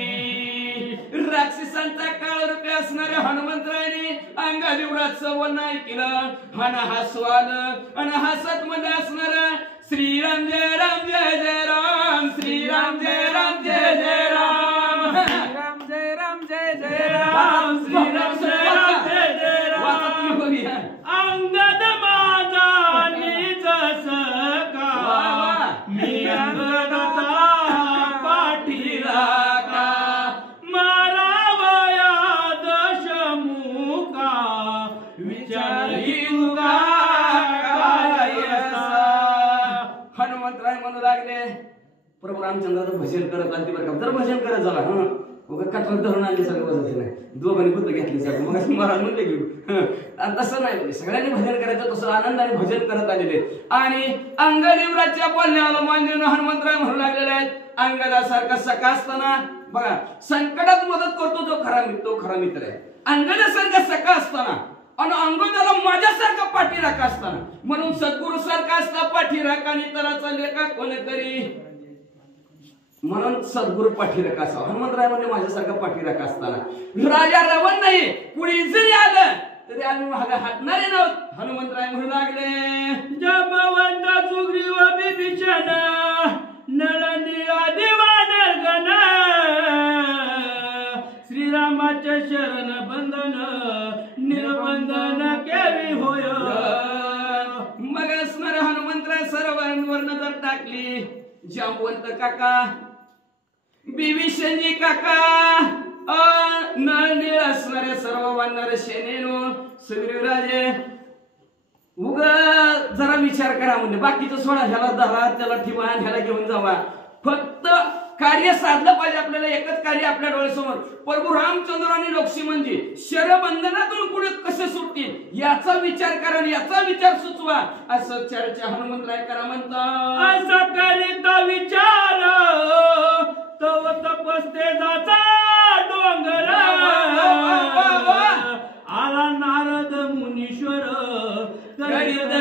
राक्षसांचा काळ रूपे असणाऱ्या हनुमंतरायने अंगादिवराचं वर्णन केलं हन हसवाल आणि हसत मध्ये असणार श्रीराम जय राम जय जय राम श्रीराम जय राम जय जय राम राम जय राम जय जय राम श्रीराम जय राम जय जय राम अंगद माझा निज सखा मी अंगदाचा पाठीला का मारावया दशमुखा विचारी तुका हनुमंतराय म्हणू लागले प्रभू रामचंद्राचं भजन करत आली बरं का तर भजन करत झाला कटला धरून आणले सगळं बजायचं नाही दोघांनी बुद्ध घेतली सगळं मग महाराज म्हणले घेऊ तसं नाही सगळ्यांनी भजन करायचं तसं आनंदाने भजन करत आलेले आणि अंगदिवराच्या बोलण्याला मान्य हनुमंतराय म्हणू लागलेले आहेत अंगदासारखा सखा असताना बघा संकटात मदत करतो जो खरा मित्र आहे अंगदासारखा सखा असताना आणि अंगदाला माझ्यासारखा पाठीराखा असताना म्हणून सद्गुरु सारखा असता पाठीराखा आणि तराचा लेखा कोण करी म्हणून सद्गुरु पाठीराखा असावा हनुमंतराय म्हणजे माझ्यासारखा पाठीराखा असताना राजा रावण नाही कुणी जरी आलं तरी आम्ही मागे हटणारे नव्हत हनुमंतराय म्हणू लागले जबवंत सुग्रीव विभीषण नळनिळा दिवानर गण श्रीरामाचे शरण बंधन निर्बंधन केली होय मग असणारे हनुमंतराय सर्वांवर नजर टाकली जांबवंत काका विभीषणजी काका नळनीळ असणाऱ्या सर्व वानर सेनेनो सुग्रीवराजे उग जरा विचार करा म्हणजे बाकीचं सोडा ह्याला धरा त्याला ठेवा ह्याला घेऊन जावा फक्त कार्य साधलं पाहिजे आपल्याला एकच कार्य आपल्या डोळ्यासमोर प्रभू रामचंद्र आणि लक्ष्मणजी शरबंधनातून पुढे कसे सुटतील याचा विचार करा आणि याचा विचार सुचवा असं चर्चा हनुमंतराय करा म्हणतात असं करीत विचार तव तपस्ते जाचा डोंगर आला नारद मुनीश्वर करीत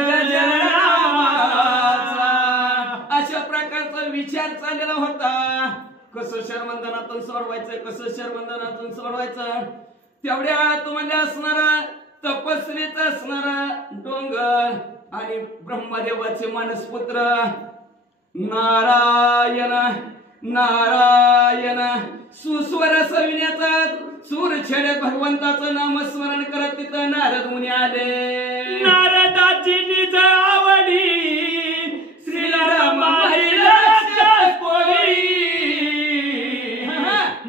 अशा प्रकारचा विचार चाललेला होता कसं शरबंधनातून सोडवायचं तेवढ्या तुम्हाला असणारा तपस्वीच असणारा डोंगर आणि ब्रह्मदेवाचे मानसपुत्र नारायण नारायण सुस्वर सविण्याचा सूर छेड्यात भगवंताचं नामस्मरण करत तिथं नारद मुनी आले नारदाची निज आवडी श्रीरामाई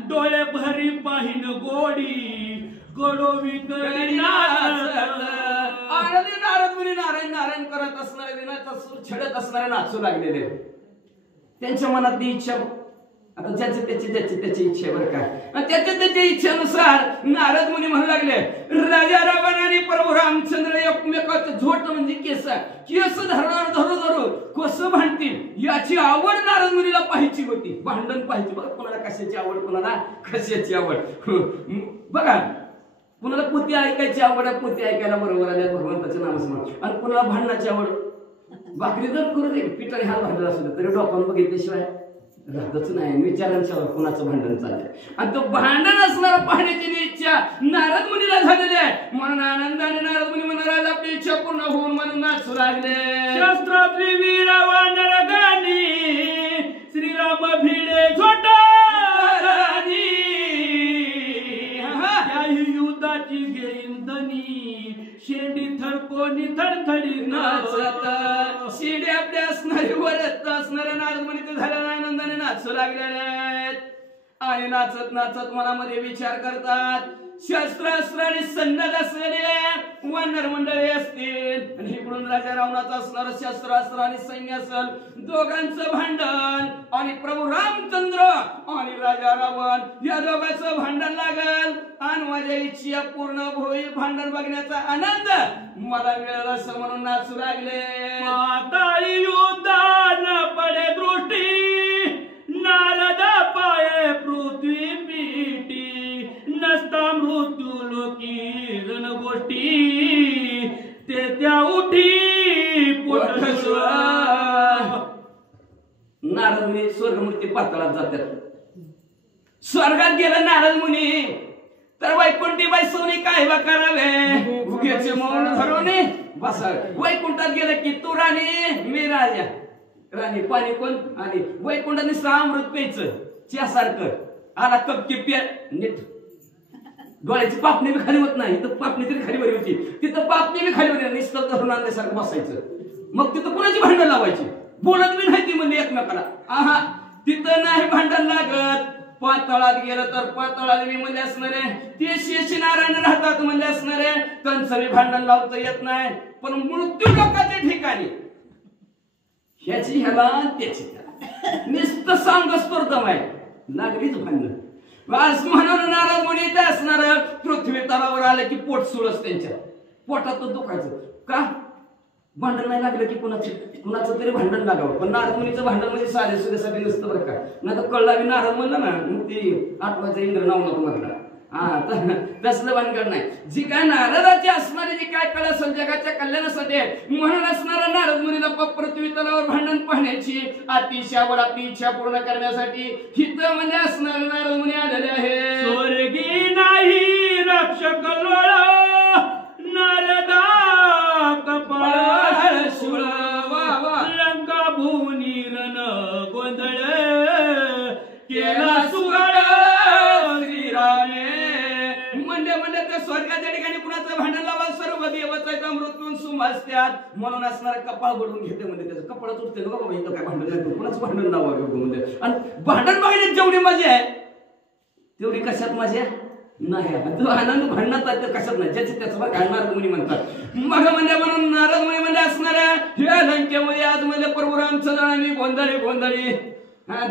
डोळे भरी म्हणाले नारद मुनी नारायण नारायण करत असणारे विनाचा सूर छेडत असणारे नाचू लागलेले. त्यांच्या मनातली इच्छा आता त्याची इच्छा बरं का त्याच्या इच्छेनुसार नारद मुनी म्हणू लागले राजा रावण आणि प्रभू रामचंद्र एकमेकाचं झोट म्हणजे केस धरू कसं भांडतील याची आवड नारद मुनीला पाहायची होती. भांडण पाहायची बघा कोणाला कशाची आवड कोणाला कशाची आवड बघा. कुणाला पोती ऐकायची आवड आहे पोती ऐकायला बरोबर आल्या भगवंताचं नाम स्मरण आणि कुणाला भांडणाची आवड भाकरी जर करू दे पिठाने हाल भांडण असू तरी डोकावून बघितल्याशिवाय राहतच नाही. विचारांच्या कुणाचं भांडण चाललंय आणि तो भांडण असणारा पाहण्याची इच्छा नारद मुनीला झालेली आहे. म्हणून आनंदाने नारद मुनी म्हणाला आपली इच्छा पूर्ण होऊन म्हणून नाचू लागले. शस्त्रात्री वीर वानर गाणी श्रीराम भिडे छोटा युद्धाची घेईन धनी शेंडी थडकोनी थडथडी नाचत शेंडी आपल्या असणारी वरत असणाऱ्या नारद मुनी ते झालेल्या आनंदाने नाचू लागलेले आहेत. आणि नाचत नाचत मनामध्ये विचार करतात शस्त्रास्त्र आणि सन्नद असलेले वानर मंडळी असतील आणि इकडून राजा रावणाचं असणार शस्त्रास्त्र आणि सैन्य असेल दोघांचं भांडण आणि प्रभू रामचंद्र आणि राजा रावण या दोघांचं भांडण लागल आणि माझ्या इच्छा पूर्ण होईल. भांडण बघण्याचा आनंद मला मिळाला असं म्हणून नाचू लागले. पाताळी युद्धान पडे दृष्टी नारदा पाये पृथ्वी पीटी नसता मृत्यू लोकी रण गोष्टी ते त्या उठी नारद मुनी स्वर्गमूर्ती पाताळात जातात. स्वर्गात गेला नारद मुनी तर वैकुंठी बाई सोनी काय बा करावे उगेचे मौन धरवणे बसा. वैकुंठात गेलं की तू राणी मी राजा. राणी पाणी कोण आणि वैकुंठाने अमृत प्यायचं च्यासारखं आला कपकी प्या नीट डोळ्याची पापणी बी खाली होत नाही. इथं पापणी तरी खाली बरी होती तिथं पापणी बी खाली बरी निष्ठा धरून आणल्यासारखं बसायचं. मग तिथं कुणाची भांडण लावायची बोलत बी नाही ती म्हणजे एकमेकाला. आहा तिथं नाही भांडण लागत. पाताळात गेलं तर पाताळात मी म्हणजे असणारे ते शेषी नारायण राहतात म्हणजे असणारे त्यांचं बी भांडण लावता येत नाही. पण मृत्यू लोकांच्या ठिकाणी ह्याची ह्याला त्याची त्याला नुसतं सांगस्तोर्दम आहे लागलीच भांडण. म्हणून नारद मुनी ते असणार पृथ्वी तलावर आले की पोट सुळस त्यांच्या पोटात दुखायचं का भांडण नाही लागलं की कुणाचं तरी भांडण लागावं. पण नारद मुनीचं भांडण म्हणजे साधे सुधेसाठी नसतं बरं का. नाही तर कळला की नारद म्हणलं ना मग ती आठवायचं इंद्र नाव नको म्हटलं. तसलं भानगड नाही. जी काय नारदाची असणारी जी काय कला असेल जगाच्या कल्याणासाठी म्हणून असणारा नारद मुनीला पृथ्वी तलावर भांडण पाहण्याची अतिशय आवड आपली इच्छा पूर्ण करण्यासाठी हिथं म्हणजे असणारे नारद मुनी आलेले आहे. स्वर्गी नाही रक्षक लोळा नारदा कपाळ शूळ लंका भुवनी रण गोंधळ केला सुगड श्रीरामे. म्हणजे त्या स्वर्गाच्या ठिकाणी कुणाचं भांडण लावा सर्व देवच मृत्यून सुमासत्यात. म्हणून असणार कपाळ बडवून घेते म्हणजे त्याचं कपाळ तुटते नको बाबा इथं काय भांडण नाही कुणाच भांडण लावावं म्हणजे. आणि भांडण बघण्यात जेवढी मजा आहे तेवढी कशात मजा नाही. तो आनंद भांडणात कशात नाही ज्याचे त्याचं बघा नारद मुनी म्हणतात. मग म्हणजे म्हणून नारद मुनी म्हणजे असणाऱ्या ह्या लंकेमध्ये आज म्हणजे प्रभू रामचंद्र आणि गोंधळी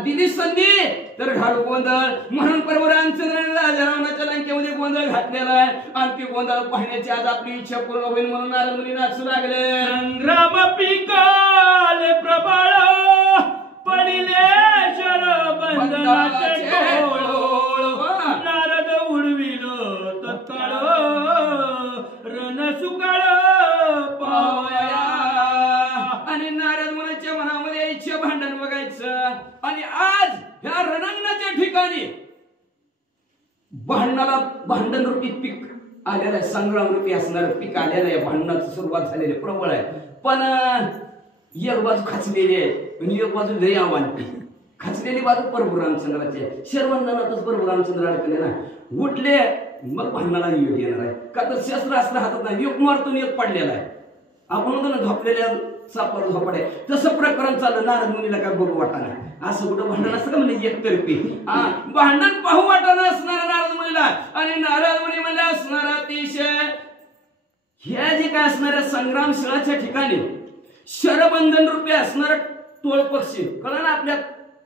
दिली संधी तर घालू गोंधळ. म्हणून प्रभू रामचंद्राने राजा रावणाच्या लंकेमध्ये गोंधळ घातलेला आहे आणि ती गोंधळ पाहण्याची आज आपली इच्छा पूर्ण होईल म्हणून नारद मुनी नाचू लागले. संग्राम पिकाले प्रबळ पडिले शर बंधनाचे नारद उडविल तत्काळ रण सुकाळ पावया. आणि नारद मुनीच्या मनामध्ये इच्छा भांडण बघायचं. आणि आज ह्या रणांगणाच्या ठिकाणी भांडण रूपी पीक आलेलं आहे. संग्राम रूपी असणार पीक आलेलं आहे. भांडणाची सुरुवात झालेली प्रबळ आहे. पण एक बाजू खचलेली आहे आणि एक बाजू लय आव्हान. खचलेली बाजू प्रभू रामचंद्राची आहे. शर्वंदनातच प्रभू रामचंद्र अडकले ना उठले मग भांडणाला योग येणार आहे. का तर शस्त्र असलं हातात नाही एक मारतून एक पडलेला आहे. आपण म्हणतो ना झोपलेल्या सापावर झोपड आहे तसं प्रकरण चाललं. नारद मुनीला काय बघू वाटाणा असं कुठं भांडण असतं का म्हणजे एकतर्फी भांडण पाहू वाटाणं असणार नारद मुनीला. आणि नारद मुनी म्हणजे असणार अतिशय ह्या जे काय असणाऱ्या संग्रामशिळाच्या ठिकाणी शरबंधन रूपी असणारं टोळ पक्षी कळलं ना, आपल्या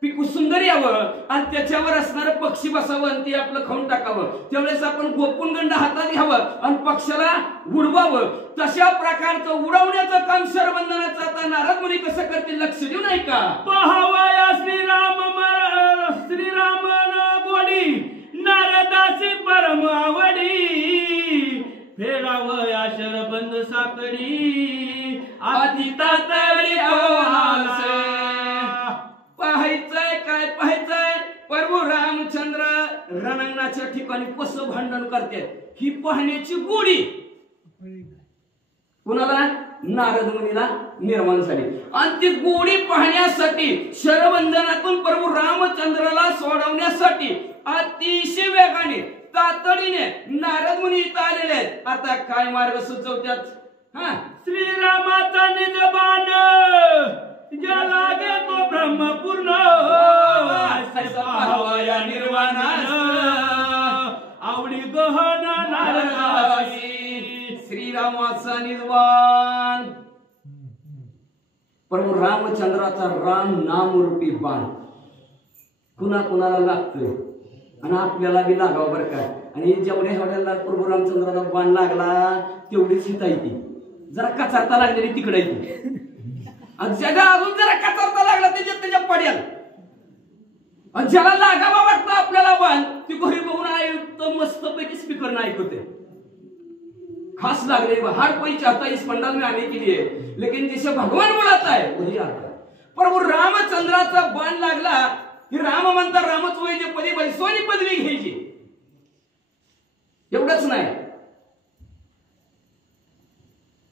पिकू सुंदर यावं आणि त्याच्यावर असणारं पक्षी बसावं आणि ते आपलं खाऊन टाकावं, त्यावेळेस आपण गोपुनगंड हातात घ्यावं आणि पक्षाला उडवावं. तशा प्रकारचं उडवण्याचं काम शरबंधनाचं आता नारद मुनी कसं करतील लक्ष देऊ नाही का? पहावया श्रीराम गोडी नारदासी परम आवडी फेरावया शरबंध साकडी अतितातडी आवास. पाहायचंय काय पाहायचंय? प्रभू रामचंद्र रणांगणाच्या ठिकाणी कसं भांडण करतात ही पाहण्याची गोडी कुणाला? नारद मुनीला निर्माण झाली. आणि ती गोडी पाहण्यासाठी शरबंधनातून प्रभू रामचंद्राला सोडवण्यासाठी अतिशय वेगाने तातडीने नारद मुनी इथं आलेले आहेत. आता काय मार्ग सुचवतात? श्रीरामाचा निज बाण ज्या लागे तो ब्रह्मपूर्ण पाहावया निर्वाणास आवडी गहन नारदासी. श्रीरामाचा निर्वाण प्रभू रामचंद्राचा राम नामरूपी बाण कुणा कुणाला लागतोय आणि आपल्याला बी लागावं बरं काय. आणि जेवढ्या एवढ्याला प्रभू रामचंद्राचा बाण लागला तेवढीच हिता येते, जरा कचारता लागलेली तिकडे येते. ज्याला अजून जरा कचारता लागला त्याच्या पड्याल आणि ज्याला लागावा वाटतं आपल्याला बाण ती घरी बघून आयुक्त मस्तपैकी स्पीकर ना ऐकते. खास लागले हार कोई चाहता इस पंडाल में आने के लिए लेकिन जिसे भगवान बुलाता है वही आता है. प्रभू रामचंद्राचा बाण लागला की राम म्हणता रामच व्हायचे पदी बैसवानी पदवी घ्यायची. एवढंच नाही,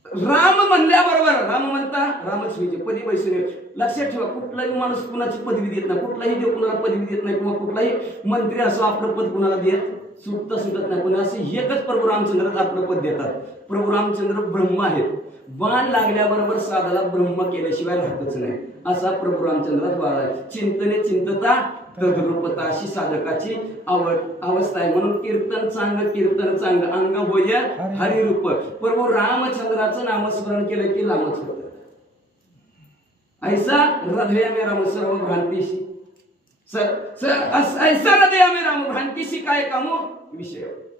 राम म्हणल्याबरोबर राम म्हणता रामच व्हायचे पदी बैसवानी. लक्षात ठेवा, कुठलाही माणूस कुणाची पदवी देत नाही, कुठलाही देव कुणाला पदवी देत नाही किंवा कुठलाही मंत्री असो आपलं पद कुणाला देत सुटत नाही. कोणी असे एकच प्रभू रामचंद्र आपलं पद देतात. प्रभू रामचंद्र ब्रह्म आहेत. बाण लागल्याबरोबर साधाला ब्रह्म केल्याशिवाय राहतच नाही असा प्रभू रामचंद्राचा बाण आहे. चिंतने चिंतता तद्रूपता अशी साधकाची अवस्था आहे. म्हणून कीर्तन चांग अंग होय हरिरूप. प्रभू रामचंद्राचं नामस्मरण केलं की लांबच होत. ऐसा हृदय में राम सर्व भ्रांतीशी ऐसा हृदय में राम भ्रांतीशी काय कामो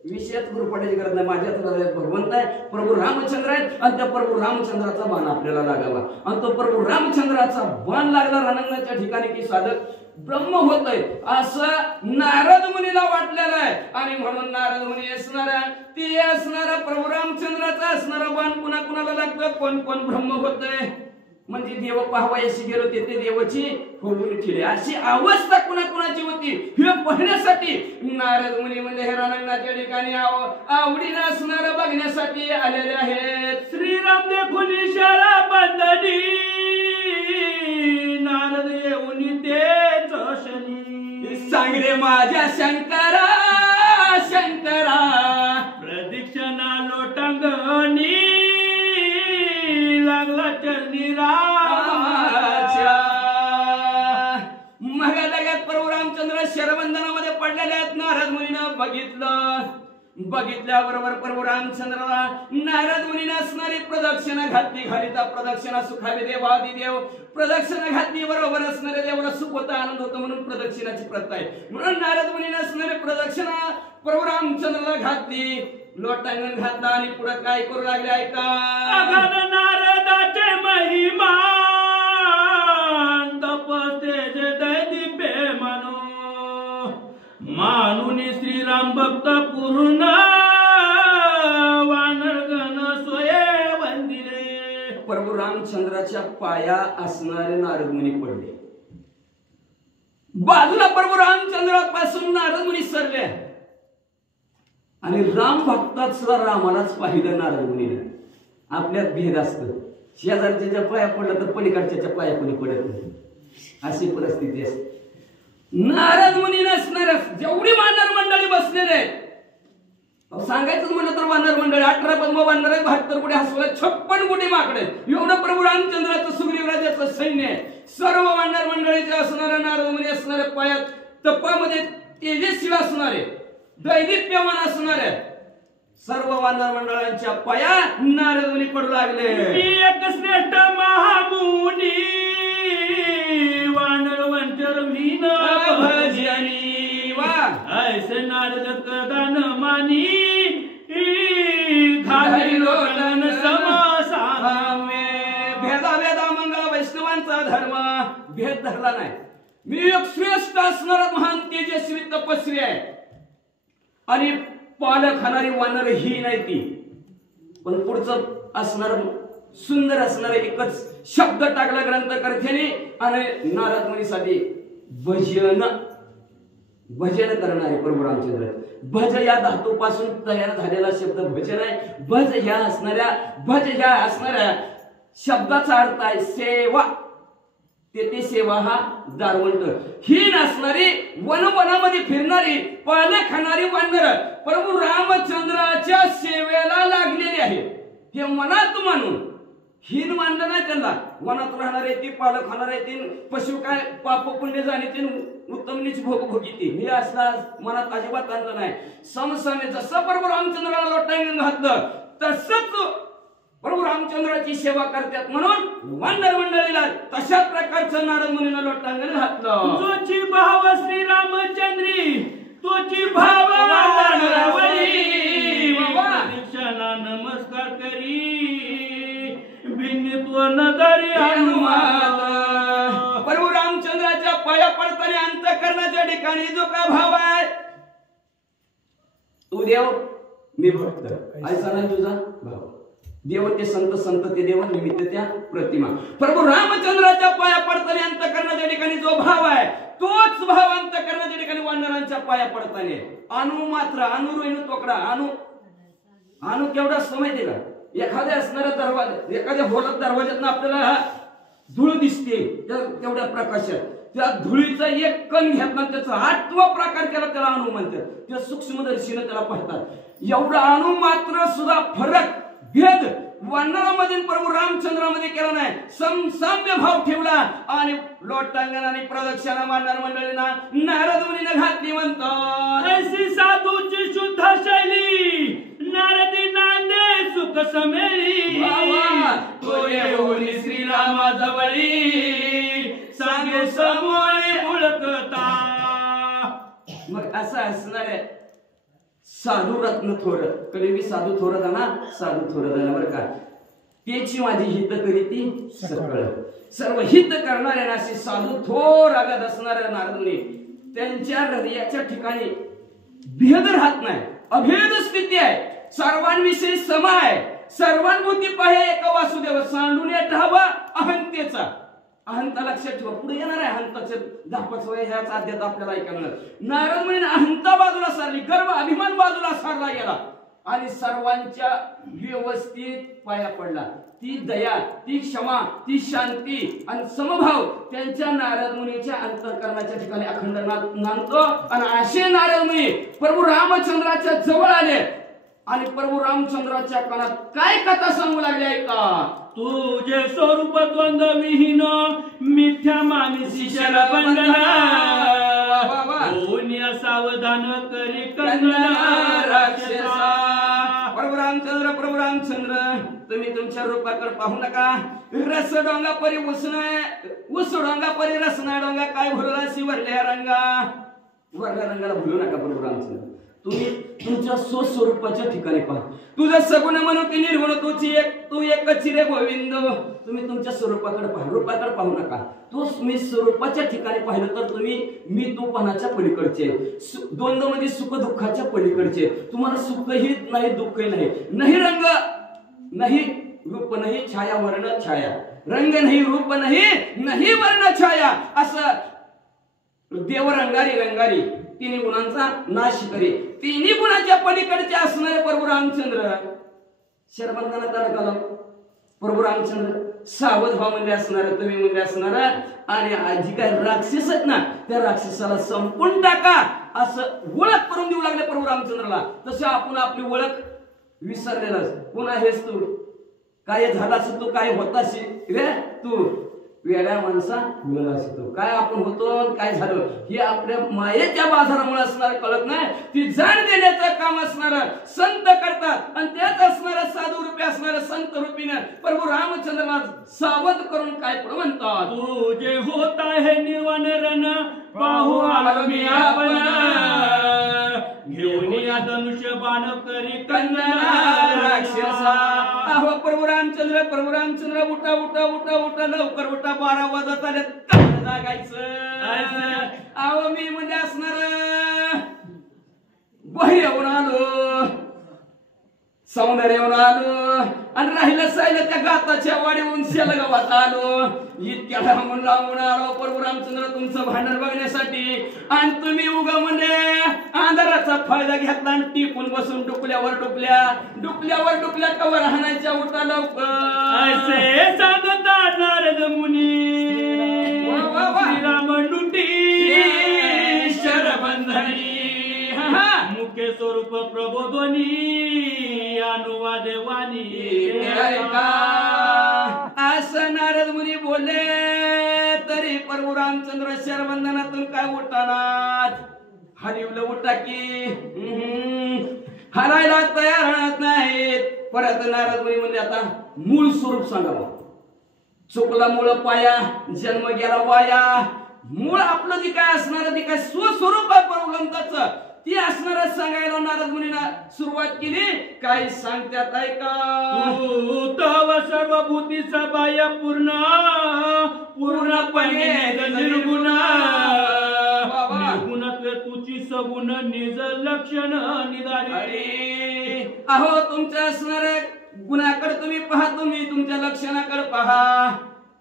विषयात गुरुपडायची गरज नाही. माझ्याच हृदयात भगवंत आहे, प्रभू रामचंद्र आहेत आणि त्या प्रभू रामचंद्राचा बाण आपल्याला लागावा. आणि तो प्रभू रामचंद्राचा बाण लागला रणांगणाच्या ठिकाणी की साधक ब्रह्म होत आहे असं नारद मुनीला वाटलेलं आहे. आणि म्हणून नारद मुनी असणारा प्रभू रामचंद्राचा असणारा बाण कुणा कुणाला लागतं? कोण कोण ब्रह्म होत आहे म्हणजे देव पाहावयाशी गेलो ते देवाची होऊन ठेवली अशी अवस्था कुणाकुणाची होती हे पाहण्यासाठी नारद मुनी म्हणजे हे रणांगणाच्या ठिकाणी आवडीनं असणारं बघण्यासाठी आलेले आहेत. श्रीराम देखून इशारा बंदनी नारद येऊन तेच शनी सांगरे माझ्या शंकरा प्रदीक्षणा लोटांगणी लागला चरणी रामाच्या. मग लगेच प्रभू रामचंद्र शरबंधनामध्ये पडलेले आहेत. नारद मुनीनं बघितल्याबरोबर प्रभू रामचंद्राला नारद मुनीनं असणारी प्रदक्षिणा घातली. घालिता प्रदक्षिणा सुखावे देवादिदेव प्रदक्षिणा घातली बरोबर असणाऱ्या देवाला सुख होता आनंद होतो म्हणून प्रदक्षिणाची प्रथा आहे. म्हणून नारद मुनीनं असणारी प्रदक्षिणा प्रभू रामचंद्राला घातली, लोटांगण घातला आणि पुढे काय करू लागले ऐका. नारदाचे महिमा तपस्ते दैदिपे मानून श्रीराम भक्त पूर्ण वानरगण सोये वंदिले. प्रभू रामचंद्राच्या पाया असणारे नारद मुनी पडले. बाजूला प्रभू रामचंद्रापासून नारद मुनी सरले आणि राम भक्तात सुद्धा रामालाच पाहिलं नारद मुनीने. आपल्यात भेद असतं, शेजारच्या पाया पडलं तर पलीकडच्या पाया कोणी पडत नाही अशी परिस्थिती असते. नारद मुनी नसणार जेवढी वानर मंडळी बसलेले आहेत सांगायचं म्हणलं तर वानर मंडळी 18 पद्म वानर आहेत, 72 कोटी हसवले, 56 कोटी माकडे एवढं प्रभू रामचंद्राचं सुग्रीवराजाचं सैन्य आहे. सर्व वानर मंडळीचे असणाऱ्या नारद मुनी असणाऱ्या पायात तपामध्ये तेजस्वी असणारे दैदिप्यमान असणारे सर्व वानर मंडळांच्या पाया नारद मुनी पडू लागले. एक श्रेष्ठ महामुनी वानर वंचर मीन भजनी वा ऐसे नारद कदान मानी घाली लोटन समासामे. भेदा भेदा मंगल वैष्णवांचा धर्म भेद धरला नाही. मी एक श्रेष्ठ असणारा महान तेजस्वी तपस्वी आहे आणि पाल खाणारी वानर ही नाही ती. पण पुढचं असणार सुंदर असणार एकच शब्द टाकला ग्रंथकर्त्याने आणि नारद मुनीसाठी भजन करणारे प्रभू रामचंद्र. भज या धातूपासून तयार झालेला शब्द भजन आहे. भज ह्या असणाऱ्या शब्दाचा अर्थ आहे सेवा. तेथे सेवा हा दारवंत ही नसणारी वनामध्ये फिरणारी पाले खाणारी वानर प्रभू रामचंद्राच्या सेवेला लागलेली आहे. हे मनात मानून हीन मानलं नाही त्यांना. वनात राहणारे ती पाल खाणारे तीन पशु काय पाप पुण्य जाणे तीन उत्तम नीच भोग भोगीती हे असला मनात अजिबात आणलं नाही. समसमे जसं प्रभू रामचंद्राला लोटांगण घातलं तसंच प्रभू रामचंद्राची सेवा करतात म्हणून वानर मंडळीला तशाच प्रकारचं नारद मुनीनं लोटांगण घातलं. तोची भाव श्री रामचंद्री तोची भाव दीक्षाना नमस्कार करी भिन्नत्व नदरी हनुमान. प्रभू रामचंद्राच्या पाया पडताना अंतःकरणाच्या ठिकाणी जो का भाव आहे तू देव मी भक्त ऐसा नाही तुझा भाव. देव ते संत ते देव निमित्त त्या प्रतिमा. प्रभू रामचंद्राच्या पाया पडताना अंतःकरणाच्या ठिकाणी जो भाव आहे तोच भाव अंतःकरणाच्या ठिकाणी वानरांच्या पाया पडताना. अनु मात्र अनुरोहिण तोकडा अनु केवढा असतो माहिती का. एखाद्या असणाऱ्या दरवाजा एखाद्या होलत दरवाज्यातनं आपल्याला धूळ दिसते तेवढ्या प्रकाशात त्या धुळीचा एक कण घेतला त्याचा 8वा प्रकार केला त्याला अणु म्हणतात. त्या सूक्ष्मदर्शीनं त्याला पाहतात. एवढा अणु मात्र सुद्धा फरक भेद वानरामध्ये प्रभू रामचंद्रामध्ये केला नाही. समसाम्य भाव ठेवला आणि लोटांगण आणि प्रदक्षिणा वानर मंडळींना नारद मुनीने घातली म्हणतात. ऐसी साधूची शुद्ध शैली नारदी नांदे सुख समेली होली श्रीरामा जवळी सांगे समोळी ओळखता. मग असं असणारे साधू रत्न थोर कलियुगी साधू थोरत ना साधू थोरत बरं का. त्याची माझी हित करी ती सकळ सर्व हित करणाऱ्या असे साधू थोर आगात असणाऱ्या नारद मुनी त्यांच्या हृदयाच्या ठिकाणी भेद राहत नाही. अभेद स्थिती आहे. सर्वांविषयी सम आहे. सर्वांभूती पाहे एक वासुदेव सांडून ठावा अहंतेचा. अहंता लक्षात ठेवा. पुढे येणार आहे अहंताचे 10-5 वय ह्याच अध्यात आपल्याला ऐकायला. नारद मुनीने अहंता बाजूला सारली गर्व अभिमान बाजूला सारला गेला आणि सर्वांच्या व्यवस्थित पाया पडला. ती दया ती क्षमा ती शांती आणि समभाव त्यांच्या नारद मुनीच्या अंतःकरणाच्या ठिकाणी अखंड नांदतो. आणि असे नारद मुनी प्रभू रामचंद्राच्या जवळ आले आणि प्रभू रामचंद्राच्या कानात काय कथा सांगू लागली ऐका. तुझे स्वरूप द्वंद्व विहीन मिथ्या मानसी शरबंधना कोण्या सावधान करी कंगना राक्षसा. प्रभू रामचंद्र तुम्ही तुमच्या रूपाकडे पाहू नका. रस डोंगा परी ऊस डोंगा परी रसना डोंगा काय भरला शिवरल्या रंगा. वरल्या रंगाला भुलू नका प्रभू रामचंद्र. तुम्ही तुमच्या स्वस्वरूपाच्या ठिकाणी पहा. तुझं सगुण म्हणून ती निर्गुण तू एकच रे गोविंद. तुम्ही तुमच्या स्वरूपाकडे पहा रूपाकडे पाहू नका. मी स्वरूपाच्या ठिकाणी पाहिलं तर तुम्ही मी तूपणाच्या पलीकडचे द्वंद्व मध्ये सुख दुःखाच्या पलीकडचे. तुम्हाला सुखही नाही दुःखही नाही. नाही रंग नाही रूप नाही छाया वर्ण छाया. रंग नाही रूप नाही वर्ण छाया. असं देव रंगारी तिन्ही गुणांचा नाश करे. तिन्ही गुणांच्या पलीकडचे असणारे प्रभू रामचंद्र शरबंधनात अडकला. प्रभू रामचंद्र सावध भाव म्हणजे असणार तुम्ही म्हणजे असणार आणि आजी काय राक्षस आहेत ना त्या राक्षसाला संपून टाका असं ओळख करून देऊ लागले प्रभू रामचंद्राला. तसं आपण आपली ओळख विसरलेला कोण आहेस तू काय झालास तू काय होतास रे तू वेड्या माणसा विलासितो. काय आपण होतो काय झालं हे आपल्या मायेच्या बाजारामुळे असणार कळत नाही. ती जाण देण्याचं काम असणार संत करतात आणि त्यात असणारा साधू रूपी असणारा संत रूपीने प्रभू रामचंद्राला सावध करून काय पुढे म्हणतात. तू जे होत आहे निर्वाण रण पाहू आलो मी आपण घेऊन या धनुष्य बाण करी कंदना राक्षसा. अहो प्रभू रामचंद्र उठा उठा उठा उठा लवकर उठा 12 वाजत आले जागायचं. अहो मी म्हणजे असणार बहिरेहून आलो सौंदर्याहून आलो आणि राहिलं साहिलं त्या गाताच्या वाडीहून शेलगावात आलो. इतक्या लांबून आलो प्रभू रामचंद्र तुमचं भांडण बघण्यासाठी आणि तुम्ही उगा म्हणजे अंधाराचा फायदा घेतला आणि टिपून बसून डुकल्यावर डुकल्या कवर हाणायच्या उठा लवकर असे सांगतात नारद मुनी श्रीराम लुटी शरबंधनी मुख्य स्वरूप प्रबोधनी अनुवाद वाणी. असं नारद मुनी बोलले तरी प्रभू रामचंद्र शरबंधनातून काय उठाणार. हरिवलं उठा की हरायला तयार राहत नाहीत. परत नारद मुनी म्हणजे आता मूळ स्वरूप सांगावं. चुकला मूळ पाया जन्म गेला वाया. मूळ आपलं जे काय असणार ते काय स्वस्वरूप आहे परमहंसाचं ती असणार सांगायला नारद मुनींना सुरुवात केली. काय सांगतात ऐका. तव सर्वभूतीचा बाह्य पूर्णपणे निर्गुण निर्गुणत्व तुझी सगुण निज लक्षण निदारी. अहो तुमच्या असणार गुणाकडे तुम्ही पहा. तुम्ही तुमच्या लक्षणाकडे पहा.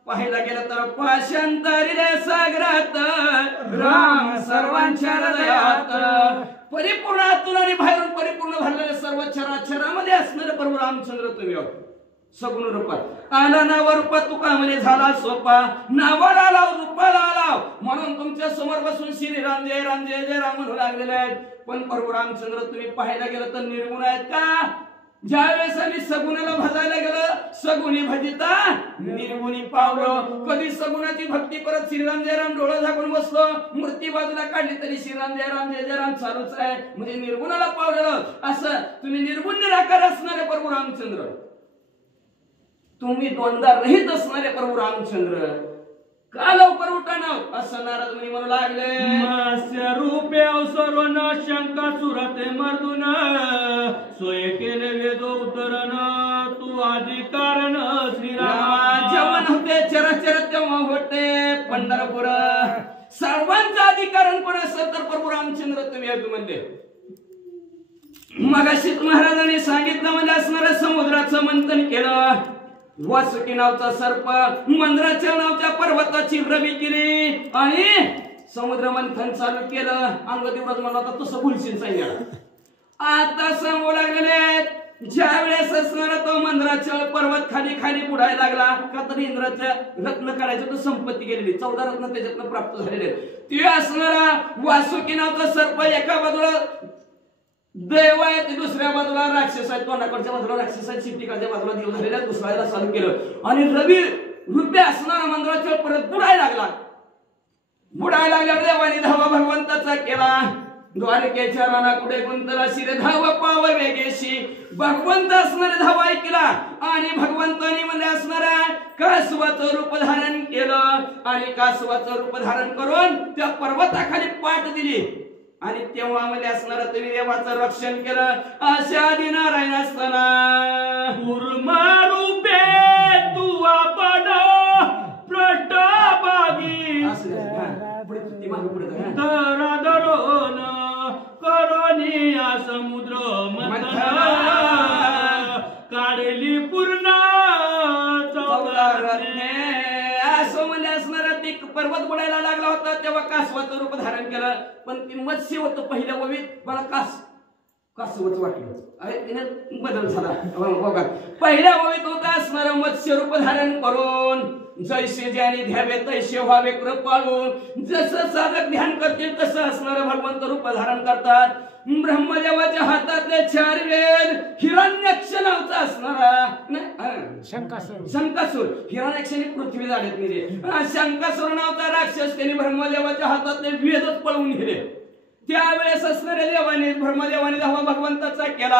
पाहायला गेलं तर पाशांतरिले सागरात राम सर्वांच्या हृदयात परिपूर्ण आतून आणि बाहेरून परिपूर्ण भरलेले सर्व चराचरामध्ये असणारे प्रभू रामचंद्र तुम्ही सगुण रूपात आला नावा रूपात तुका म्हणे झाला सोपा नावाला आलाव रूपाला आलाव म्हणून तुमच्या समोर बसून श्रीराम जय राम म्हणू लागलेले आहेत. पण प्रभू रामचंद्र तुम्ही पाहायला गेलं तर निर्गुण आहेत का. ज्यावेळेस आम्ही सगुणाला भजायला गेलो सगुणी भजिता निर्गुणी पावलं. कधी सगुणाची भक्ती करत श्रीराम जय राम डोळा झाकून बसलो मूर्ती बाजूला काढली तरी श्रीराम जय राम चालूच आहे म्हणजे निर्गुणाला पावलेलं. असं तुम्ही निर्गुण निराकार असणारे प्रभू रामचंद्र तुम्ही द्वंद्वा रहित असणारे प्रभू रामचंद्र का लवकर उठाना असं नारद मुनी म्हणू लागले. मत्स्य रूपे अवसरो न शंका सुरते मर्दून सोय केले वेदो उतरण तू आदि कारण श्रीराम. जेव्हा नव्हते चराचर तेव्हा होते पंढरपूर. सर्वांचं अधिकारण कोण असेल तर प्रभू रामचंद्र तुम्ही आहे म्हणले. मगाशी महाराजांनी सांगितलं म्हणजे असणाऱ्या समुद्राचं मंथन केलं. वासुकी नावचा सर्प मंद्राच्या नावच्या पर्वताची रवी केली आणि समुद्र मंथन चालू केलं. अंगदेवराज म्हणला होता तसं बोलशील सांगितलं. आता सांगू लागलेले ज्या वेळेस असणारा तो मंद्राचा पर्वत खाली बुडायला लागला का तर इंद्राचं रत्न काढायचं तर संपत्ती गेलेली 14 रत्न त्याच्यातनं प्राप्त झालेले. ते असणारा वासुकी नावचा सर्प एका बाजूला देव आहे ते दुसऱ्या बाजूला राक्षस आहेत. तोंडाकडच्या बाजूला राक्षस आहेत शिट्टीकडच्या बाजूला देव झालेल्या दुसऱ्याला चालू केलं आणि रवी रूपे असणारा मंदिराच्या परत बुडायला लागला. देवाने धावा भगवंताचा केला. द्वारकेच्या राणा कुठे गुंतला शिरे धावा पाव वेगेशी भगवंत असणारे धावा ऐकला आणि भगवंतानी मध्ये असणारा कासवाचं रूप धारण केलं आणि कासवाचं रूप धारण करून त्या पर्वताखाली पाठ दिली आणि तेव्हा मध्ये असणारा तुम्ही देवाचं रक्षण केलं. अशा आधी नारायण असताना रूपे तू आपण पृष्ठभागी धराधरोन करोनिया समुद्र मंथन काढली पूर्ण 14 रत्ने. असं म्हणजे असणारा ते पर्वत बुडायला लागला होता तेव्हा कासवाचं रूप धारण केलं. पण ते मत्स्य होतं पहिल्या ववीत मला कासवच वाटलं. अरे तिने बदल झाला. पहिल्या ववीत होता असणारा मत्स्य रूप धारण करून जैसे ज्याने ध्यावे तैसे व्हावे कृपाळू. जसं साधक ध्यान करतील तसं असणारं भगवंत रूप धारण करतात. ब्रह्मदेवाच्या हातातले 4 वेद हिरण्याक्ष नावचा असणारा शंकासूर. हिरण्याक्षाने पृथ्वी जाळत नेले. शंकासूर नावचा राक्षस त्याने ब्रह्मदेवाच्या हातातले वेदच पळवून नेले. त्यावेळेस असणाऱ्या देवाने ब्रह्मदेवाने धावा भगवंताचा केला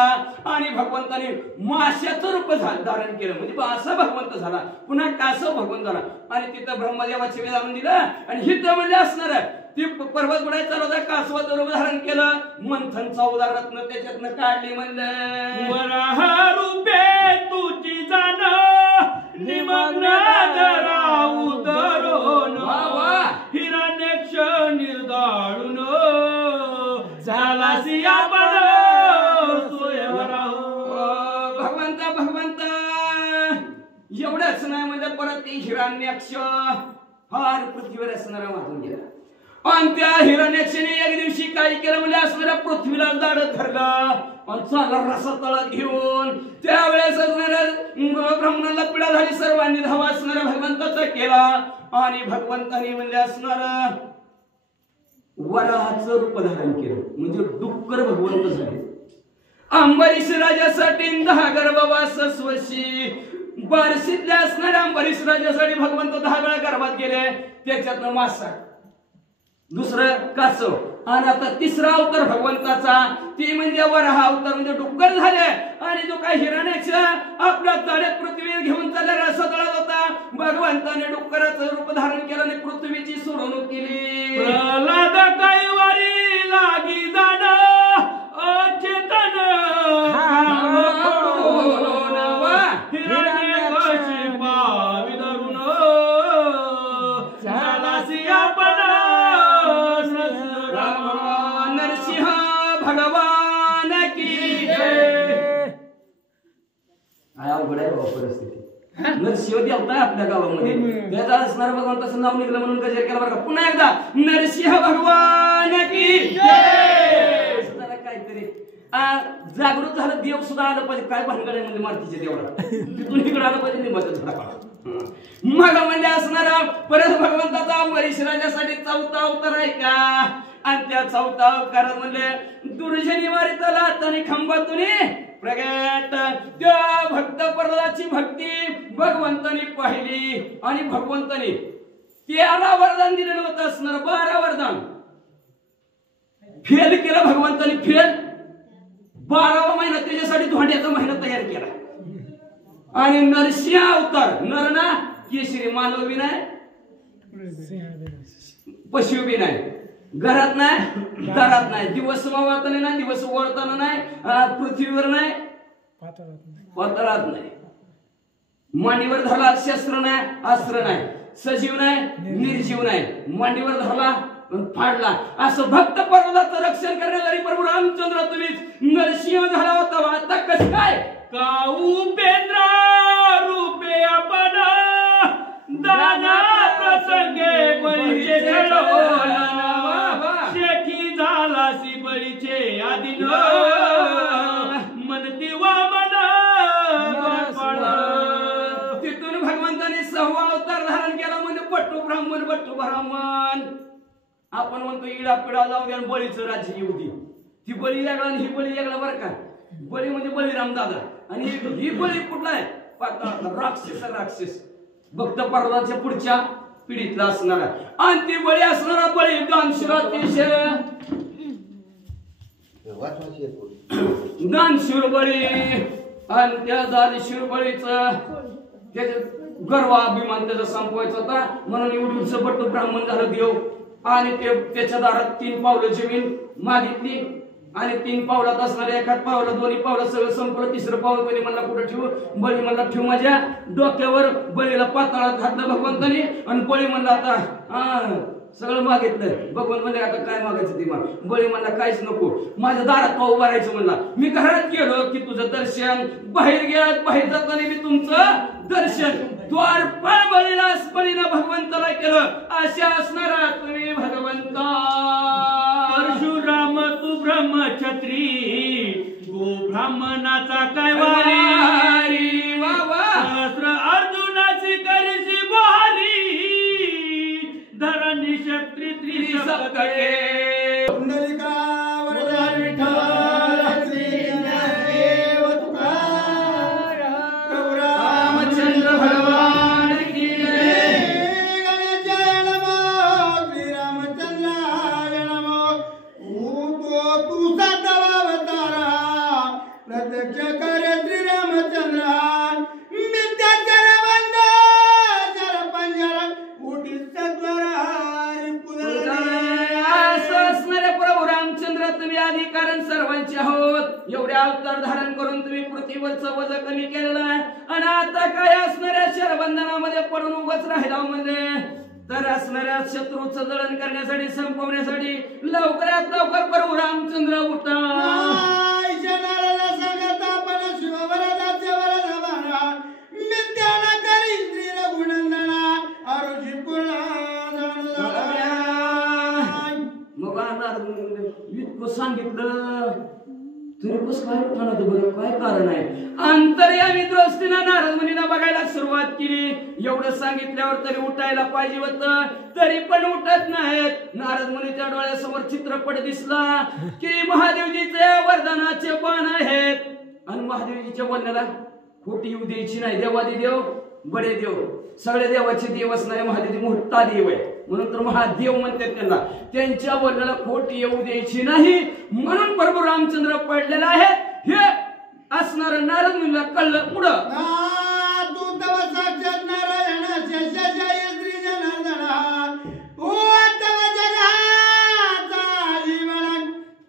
आणि भगवंताने माशाचं रूप धारण केलं. म्हणजे असा भगवंत झाला. पुन्हा कासव भगवंत झाला आणि तिथं ब्रह्मदेवाचे वेद आणून दिलं आणि हिथं म्हणजे असणार ती पर्वत बुडायचा होता. कासवाचं रूप धारण केलं. मंथन 14 रत्न त्याच्यातनं काढली. म्हणलं वराह रूपे तुझी जाण निमग्न उतरून हिरण्यक्ष निर्दाळून झालासी आपण भगवंत एवढंच नाही म्हणजे परत ते हिरण्याक्ष फार पृथ्वीवर असणारा वाहून गेला. आणि त्या हिरण्याक्षाने एक दिवशी काय केलं म्हणजे असणाऱ्या पृथ्वीला दाढत धरलं आणि चांगला रसा तळात घेऊन त्यावेळेस असणाऱ्या ब्राह्मणाला पीडा झाली. सर्वांनी धावा असणाऱ्या भगवंताचा केला आणि भगवंताने म्हणजे असणारा वराहाचं रूप धारण केलं. म्हणजे डुक्कर भगवंत झाले. अंबरीश राजासाठी 10 गर्भवास स्वशी. बार्शीतल्या असणाऱ्या अंबरीश राजासाठी भगवंत 10 वेळा गर्भात गेले. त्याच्यातनं मासा, दुसरं कासव आणि आता तिसरा अवतार भगवंताचा ती म्हणजे वराह अवतार म्हणजे डुक्कर झाले. आणि जो काय हिरण्याक्ष आपल्या ताड्यात पृथ्वीवर घेऊन चालला रसा तळात होता. भगवंताने डुक्कराचं रूप धारण केलं आणि पृथ्वीची सोडवणूक केली. प्रल्हाद कैवारी लागी जाण अचेतन हिरण्यकशिपा विदरून झालासी आपण नरसिंह भगवान की जय. अवघड आहे बाबा परिस्थिती. नरसिंह देवता आपल्या गावामध्ये त्याचा असणार भगवंताचं नाव निघलं म्हणून गजर केला बरं का. पुन्हा एकदा नरसिंह भगवान की जय. काहीतरी जागृत झालं. देव सुद्धा आलं पाहिजे. काय भानगड आहे म्हणजे मारुतीच्या देवाला तिथून इकडे आलं पाहिजे. निंबाचं थोडा काळ मग म्हणजे असणारा परत भगवंताचा अंबरीश राजासाठी 4था अवतार आहे का. आणि त्या 4था अवतारात म्हणजे दुर्जनी वारीतला आणि खंबातून प्रगट त्या भक्त प्रल्हादाची भक्ती भगवंताने पाहिली आणि भगवंताने 13 वरदान दिलेलं होतं असणार. 12 वरदान फेल केलं भगवंताने. फेल 12वा महिना त्याच्यासाठी धोंड्याचा महिना तयार केला. आणि नरसिंह अवतार नर ना केशरी मानव बी नाही पशु बी नाही. घरात नाही दारात नाही. दिवस मावळताना नाही दिवस ओळताना नाही पृथ्वीवर नाही पाताळात नाही. मांडीवर धरला शस्त्र नाही अस्त्र नाही. सजीव नाही निर्जीव नाही. मांडीवर धरला फाडला. असं भक्त पर्वताचं रक्षण करण्यासाठी प्रभू रामचंद्र तुम्हीच नरसिंह झाला होता. आता कसं काय उपेंद्र रूपे आपण दाना प्रसंगे बळीचे शेठी झालासी बळीचे आदिन मनती वामन. तिथून भगवंताने 6वा अवतार धारण केला म्हणजे बट्टू ब्राह्मण. आपण म्हणतो इडा पिडा जाऊ द्या बळीचं राज्य येऊ दे. ती बळी वेगळा आणि ही बळी वेगळा बरं का. बळी म्हणजे बळीराम दादा आणि ही बळी कुठला आहे राक्षस भक्त पर्वताच्या पुढच्या पिढीतला असणारा. आणि ती बळी असणारा बळी दानशूर बळी. आणि त्या दानशूर बळीचं त्याच्यात गर्वाभिमान त्याचा संपवायचा होता म्हणून एवढं बट्टू ब्राह्मण झालं देव. आणि ते त्याच्या दारात 3 पावलं जमीन मागितली आणि 3 पावलात असणाऱ्या एखाद पावला 2 पावलं सगळं संपलं. 3रं पावलं बळी म्हणला कुठं ठेवू. बळी म्हणला ठेवू माझ्या डोक्यावर. बळीला पाताळात घातलं भगवंताने आणि बळी म्हणला आता सगळं मागितलं. भगवंत म्हणले आता काय मागायचं ते माग. बळी म्हणला काहीच नको माझ्या दारात पाहू भरायचं म्हणला. मी घरात गेलो की तुझं दर्शन. बाहेर गेलात बाहेर जाताना मी तुमचं दर्शन. द्वारपाळ बळीनं भगवंताला केलं. अशा असणारा तुम्ही भगवंता. परशुराम तू ब्रह्मछत्री गो ब्राह्मणाचा काय वारी वा वा. सहस्र अर्ध अवतार धारण करून तुम्ही पृथ्वीवरचं वजन कमी केलेलं आहे आणि आता काय असणाऱ्या शरबंधनामध्ये पडून उभंच राहिला म्हणजे तर असणाऱ्या शत्रूचं दळण करण्यासाठी संपवण्यासाठी लवकरात लवकर प्रभू रामचंद्र उठा. इतकं सांगितलं तरी कसं काय उठणार बरं काय कारण आहे. अंतर्यामी दृष्टीनं नारद मुनींना बघायला सुरुवात केली. एवढं सांगितल्यावर तरी उठायला पाहिजे होतं तरी पण उठत नाहीत. नारद मुनीच्या डोळ्यासमोर चित्रपट दिसला की महादेवजीचे वरदानाचे बाण आहेत आणि महादेवजीच्या बोलण्याला खोटी येऊ द्यायची नाही. देवादी देव बडे देव सगळे देवाचे देव असणारे महादेव मोठा देव आहे म्हणून तर महादेव म्हणतात त्यांना. त्यांच्या बोलण्याला खोटी येऊ द्यायची नाही म्हणून प्रभू रामचंद्र पडलेला आहे हे असणार नारद मुनीला कळलं. पुढं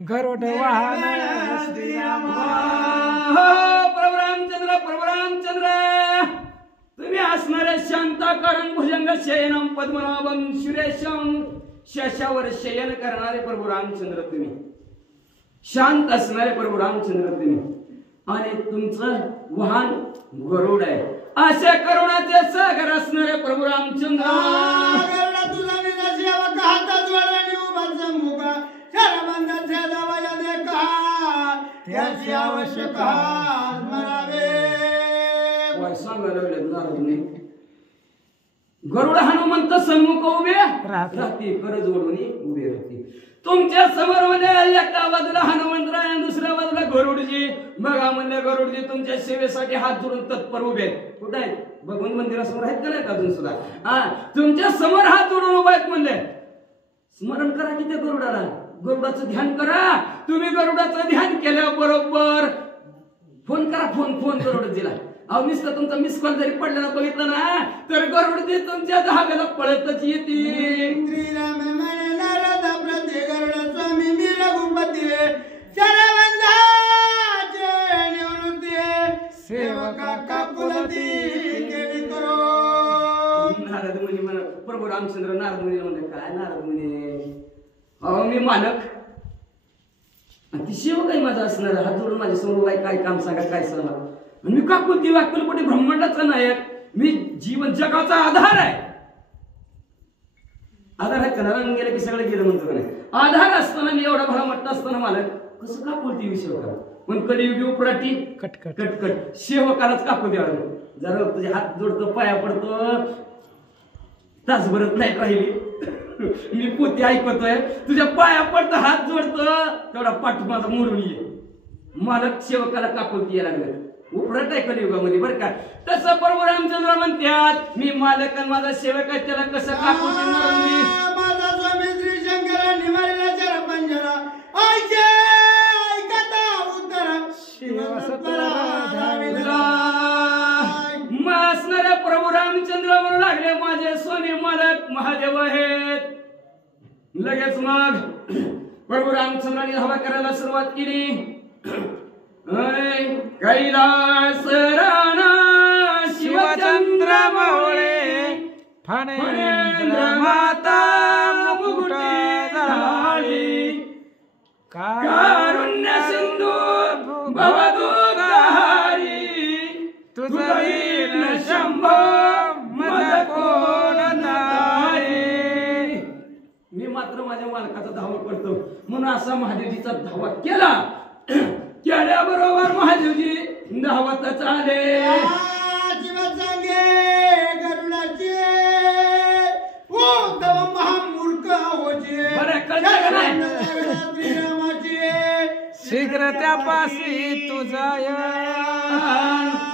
गरुड वाहन प्रभू रामचंद्र तुम्ही असणाऱ्या शांताकारण भुजंग शयनम पद्मनाभम सुरेशम शशावर शयन करणारे प्रभू रामचंद्र तुम्ही शांत असणारे प्रभू रामचंद्र तुम्ही आणि तुमचं वाहन गरुड आहे. अशा करुणाचे सागर असणारे प्रभू रामचंद्र गरुड हनुमंत सन्मुख उभे राहते कर जोडून उभे राहते. तुमच्या समोर म्हणजे एका बाजूला हनुमंतराय आणि दुसऱ्या बाजूला गरुडजी. बघा म्हणले गरुडजी तुमच्या सेवेसाठी हात जोडून तत्पर उभे आहेत. कुठे आहेत भगवंत मंदिरासमोर आहेत का नाहीत अजून सुद्धा. तुमच्या समोर हात जोडून उभे आहेत म्हणले. स्मरण करा की त्या गरुडाला गरुडाचं ध्यान करा. तुम्ही गरुडाचं ध्यान केल्याबरोबर फोन करा फोन गरुडजीला. अहो नुसतं तुमचा मिस कॉल जरी पडलेला बघितलं ना तर गरुडजी तुमच्या धाब्याला पळतच येते. नारद मुनी म्हणा प्रभू रामचंद्र नारद मुनी म्हणले काय नारद मुनी अहो मी मालक ती शेव काही माझा असणार हात जोडून माझ्या समोर काय काम सांगा काय सांगा. मी काकुलती वाकुलपटी ब्रह्मांडाचा नायक मी जीवन जगाचा आधार आहे. आधार आहे का गेलं की सगळं गेलं म्हणतो नाही. आधार असताना मी एवढा भला मोठा असताना मालक कसं काकुलती विषय होता. पण कलियुगी उपराटी कटकट सेवकालाच काकू द्यावं. जरा तुझे हात जोडतो पाया पडतो तासभरच नाही राहिली मी पोती ऐकतोय तुझ्या पाया पडतो हात जोडतो तेवढा पाठ माझा मोडून ये. मालक सेवकाला काकुलती यायला लागलं उपरट आहे कलियुगामध्ये बरं का. तसं प्रभू रामचंद्र म्हणतात मी मालक आणि माझा सेवक आहे त्याला कसं काकुलती माझा स्वामी श्री शंकरांनी मारलेला चरपंजरा असणाऱ्या प्रभू रामचंद्र म्हणू लागले माझे स्वामी मालक महादेव आहेत. लगेच मग प्रभू रामचंद्रांनी हवा करायला सुरुवात केली. कैलास राणा शिवचंद्र मौळे फणेंद्र माता मुकुट झाली कारुण्य सिंधू भवदुःखहारी तुझं वीर शंभो मद कोण नाही. मी मात्र माझ्या मालकाचा धावा करतो म्हणून असा महादेवजीचा धावा केला. केल्याबरोबर महादेवजी धावतच आले. शीघ्र त्यापाशी तुझा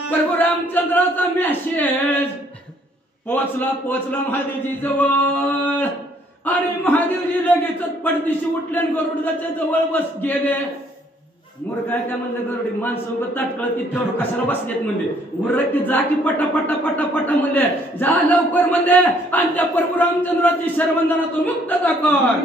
प्रभू रामचंद्राचा मेसेज पोचला महादेवजी जवळ आणि महादेवजी लगेचच पडदिशी उठले आणि गरुडाच्या जवळ बस गेले. मोर काय म्हणलं गरुडी माणसं ताटकळत की तेवढं कशाला बसलेत म्हणले. उरक की जा की पटा म्हणले जा लवकर म्हणले आणि त्या प्रभू रामचंद्राची शरबंधनातून मुक्तता कर.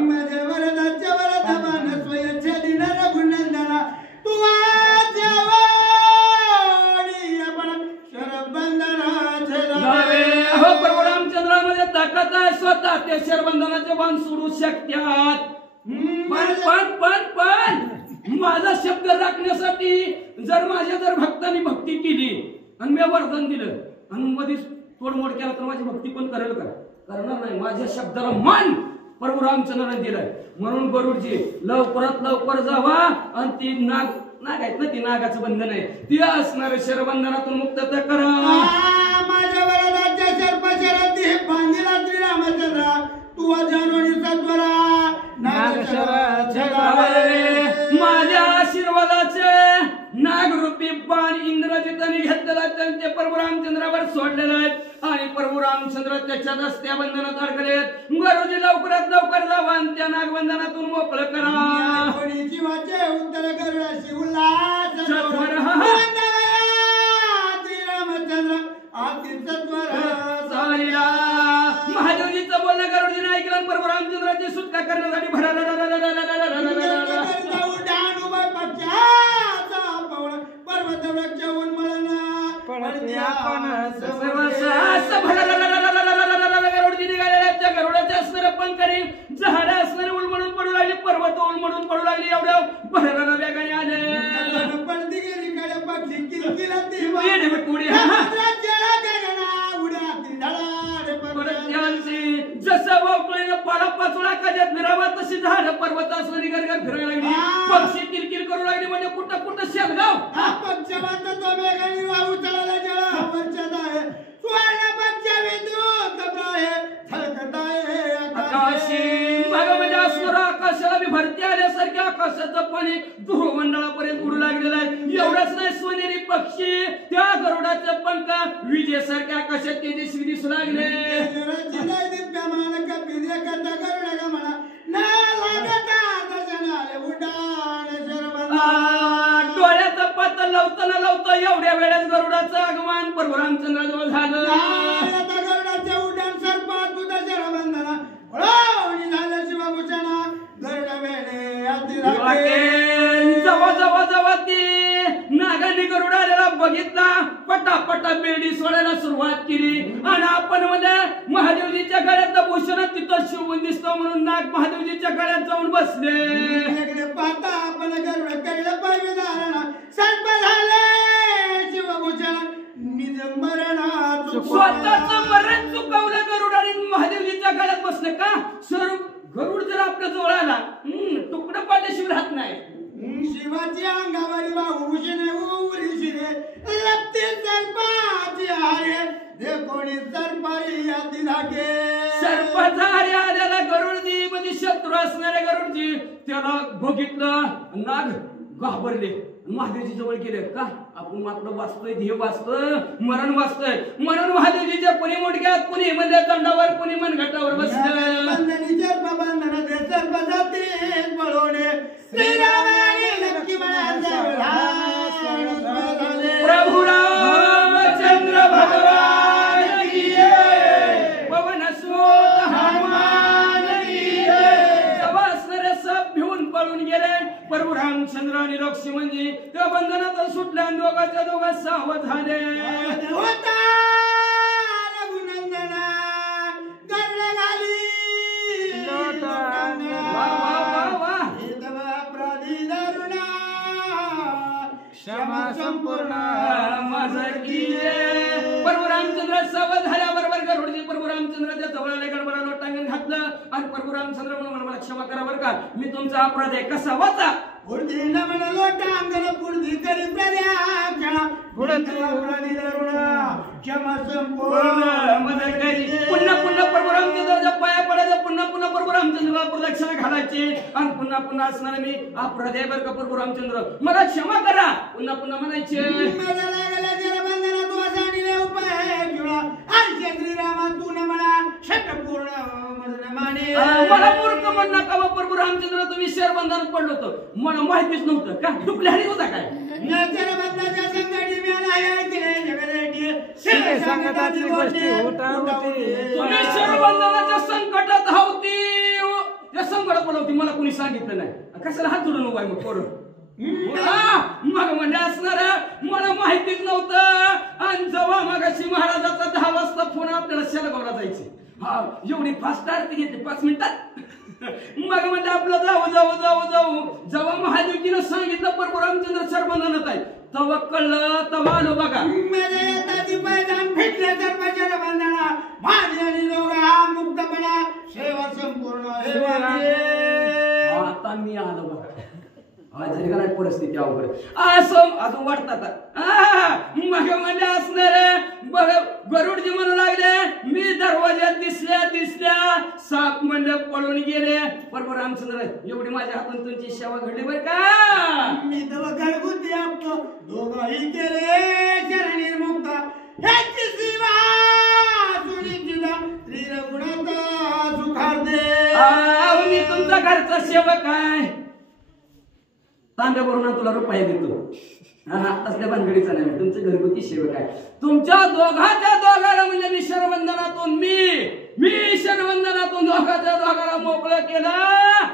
ताकद आहे स्वतः ते शरबंधनाचे बाण सोडू शकतात. पण माझा शब्द राखण्यासाठी जर माझ्या भक्तांनी भक्ती केली आणि मी वरदान दिलं आणि मध्येच तोडमोड केला तर माझी भक्ती पण करेल का? करणार नाही. माझ्या शब्दाला मान प्रभू रामचंद्राने दिलाय. म्हणून गरुडजी लवकरात लवकर जावा आणि ती नाग आहेत ना, ती नागाचं बंधन आहे ती असणार शरबंधनातून मुक्तता करा. माझ्या वरदाच्या सर्पशरात हे बांधिला श्रीरामचंद्र तू जानोनी सत्वरा माझ्या आशीर्वादाचे नागरूपी बाण इंद्रजिताने घेतलेला त्यांचे प्रभू रामचंद्रावर सोडलेले आहेत आणि प्रभू रामचंद्र त्याच्या रस्त्या बंधनात अडकलेत. गरुजी लवकरात लवकर जावा आणि त्या नागबंधनातून मोकळं करा. जीवाचे उत्तर गरुडाशी उल्हास श्रीरामचंद्र आती सत्वर चालीला. महादेवजीचं बोलणं गरुडजीने ऐकलं आणि प्रभू रामचंद्राची सुटका करण्यासाठी गरुडाचे असणारे पंखरी झाडे असणारे उलमडून पडू लागली, पर्वत उलमडून पडू लागली. एवढ्या भराला वेगाने आले. जसं वावकळीनं पाडा पाचोळा काढ्यात फिरावा तशी झाडं पर्वत असणारी गरगर फिरायला लागली. पक्षी किलकिल करू लागली. म्हणजे कुठं कुठं शेलगाव आकाशाला भरती आल्यासारख्या आकाशाचं पाणी ध्रुवमंडळापर्यंत उडू लागलेलं आहे. एवढंच नाही, सोनेरी पक्षी त्या गरुडाचे पंख विजेसारख्या आकाशात तेजस्वी दिसू लागले. डोळ्याचा पत्ता लावताना लावता एवढ्या वेळेस गरुडाचं आगमन प्रभू रामचंद्राजवळ झालं. गरुडाचे उड्डाण सर्पात शरबंधना जवळ ती नागाने गरुड आलेला बघितला. पटापटा बेडी सोडायला सुरुवात केली आणि आपण म्हणजे महादेवजीच्या गळ्यातलं भूषण तिथं शिवून दिसतो म्हणून नाग महादेवजीच्या गळ्यात जाऊन बसले. पाहता आपण गरुड कडलं पाहिजे धारणा सर्प झाले शिवभूषण निज मरणा स्वतःच मरण चुकवलं गरुडाने महादेवजीच्या गळ्यात बसले का? स्वरूप गरुड जर आपल्या जवळ आला तुकडं पाण्याशिवाय राहत नाही. शिवाची अंगावरी बाहुभूषण उरीशिरे लपते सर्पाची हारे दे कोणी सर्पारी यादी लागे. सर्पाचा हारे आलेला गरुडजी म्हणजे शत्रू असणारे गरुडजी त्याला बघितलं. नाग घाबरले. महादेवजी जवळ गेले का? आपण आपलं वाचतोय, ध्येय वाचतोय, मरण वाचतोय म्हणून महादेवजीच्या कोणी मुडक्यात, कोणी म्हणजे दंडावर, कोणी मनगटावर बसलं. प्रभू रामचंद्र भगवान की जय, पवन सुत हनुमान की जय. जवळ असणारे सब भिवून पळून गेले. प्रभू रामचंद्र आणि लक्ष्मणजी त्या बंधनातून सुटल्या आणि दोघांच्या दोघात सावध झाले. संपूर्ण प्रभू रामचंद्र सावध झाल्याबरोबर गरुडजी प्रभू रामचंद्राच्या जवळ गडबडा लोटांगण घातलं आणि प्रभू रामचंद्र म्हणून मला क्षमा करा बरं का, मी तुमचा अपराध आहे कसा वाचा. पुन्हा पुन्हा प्रभू रामचंद्राच्या पाया पडायचं, पुन्हा पुन्हा प्रभू रामचंद्राला प्रदक्षिणा घालायची आणि पुन्हा पुन्हा असणार मी अपराध आहे बरं का प्रभू रामचंद्र मला क्षमा करा पुन्हा पुन्हा म्हणायचे. मला मूर्ख म्हण नका व प्रभू रामचंद्र तुम्ही शरबंधनात पडलो होतो मला माहितीच नव्हतं का? डुकले हरी होता काय? तुम्ही शरबंधनाच्या संकटात होती, त्या संकटात पडवती मला कोणी सांगितलं नाही. कशाला हात जोडून उभा मग पोरं मग म्हणजे असणार मला माहितीच नव्हतं. आणि जेव्हा मगाशी महाराजाचा 10 वाजता फोन आपल्याला शेलगावला जायचे हा एवढी फास्ट आरती घेते 5 मिनिटात. मग म्हणजे आपलं जाऊ जाऊ जाऊ जाऊ जेव्हा महादेवजीनं सांगितलं प्रभू रामचंद्र सर्वनाथ आहे तेव्हा कळलं तेव्हा आलो बघा. आता मी आलो बघा. झाली का नाही परिस्थिती अवघड असं अजून वाटतात. मग म्हणजे असणार बघ गरुडजी म्हणू लागले मी दरवाज्यात दिसल्या साप म्हणलं पळून गेले. बरोबर रामचंद्र एवढी माझ्या हातून तुमची सेवा घडली बरं का. मी तर घरगुती आपतो दोघंही केले शरणिर्मुक्त ह्याची सेवा सुनिश्चिता श्रीरघुनाथ सुखार्दे. मी तुमचा घरचा सेवक आहे. तांब्या भरून तुला रुपये देतो. असल्या भानगडीचा नाही तुमचं घरगुती सेवक आहे. तुमच्या दोघाला म्हणजे मी शरवंदनातून मी शरवंदनातून दोघाला मोकळं केलं.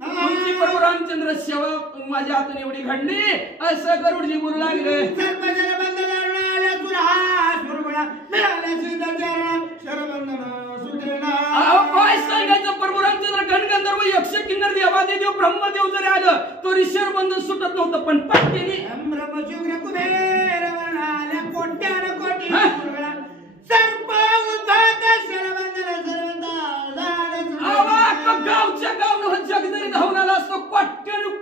तुमची प्रभू रामचंद्र सेवा माझ्या हातून एवढी घडली असं गरुडजी बोलू लागले. काय सांगायचं प्रभू रामचंद्र गणगंधर्व यक्ष किन्नर देवादी देव ब्रह्मदेव जरी आलं तरी शरबंधन सुटत नव्हतं. पण पट्टीने गावच्या गावनं जग जरी धावून आला असतो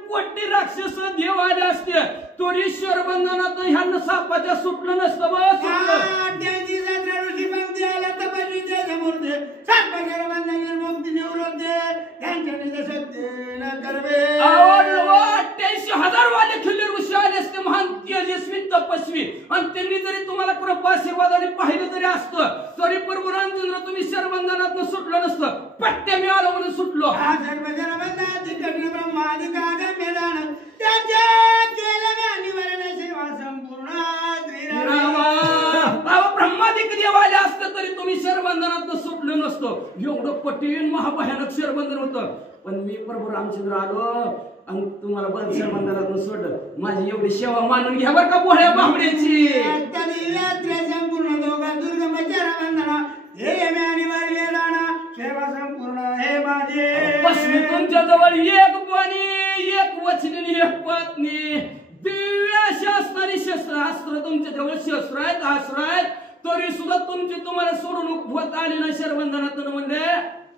कोटी राक्षस देव आले असते तरी शरबंधनात ह्यांना सापाच्या सुटलं नसतं. वाले खिल्ली ऋषी आले असते महान तेजस्वी तपस्वी आणि त्यांनी जरी तुम्हाला कृपाशीर्वादाने पाहिलं जरी असतं तरी प्रभू रामचंद्र तुम्ही शरबंधनात सुटलं नसतं. पट्ट्या मी आलो म्हणून सुटलो. ब्रह्मादिक देव आले असतं तरी तुम्ही शरबंधनात सुटलं नसतं. एवढं कठीण महाभयानक शरबंधन होतं. पण मी प्रभू रामचंद्र आलो आणि तुम्हाला बरं शरबंधनात सोडलं. माझी एवढी सेवा मानून घ्या बरं का भोळ्या बाबड्याची. तुमच्या जवळ एक पाणी एक वचनी एक पत्नी दिव्य अशी असणारी शस्त्रास्त्र तुमच्या जवळ शस्त्र आहेत अस्त्र आहेत तरी सुद्धा तुमची तुम्हाला सोडून होत आली ना शरबंधनातून. म्हणजे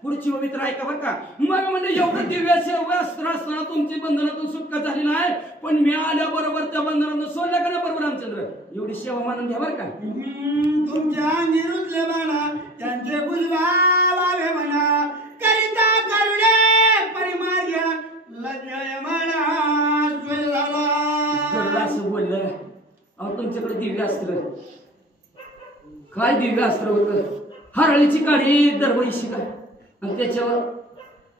पुढची पवित्र ऐका बरं का. मग म्हणजे एवढं दिव्य अस्त्र असताना तुमची बंधनातून सुटका झाली नाही पण मी आल्याबरोबर त्या बंधनातून सोडलं का ना बरोबर रामचंद्र. एवढी सेवा मानून घ्या बरं का. तुमच्या निरुतले म्हणा त्यांचे बुजवावे म्हणा करिता करुणे परिमार घ्या लज्जय म्हणा असं बोललं. अहो तुमच्याकडे दिव्य अस्त्र काय दिव्य अस्त्र होतं. हरळीची काळी दर्व इशिका आणि त्याच्यावर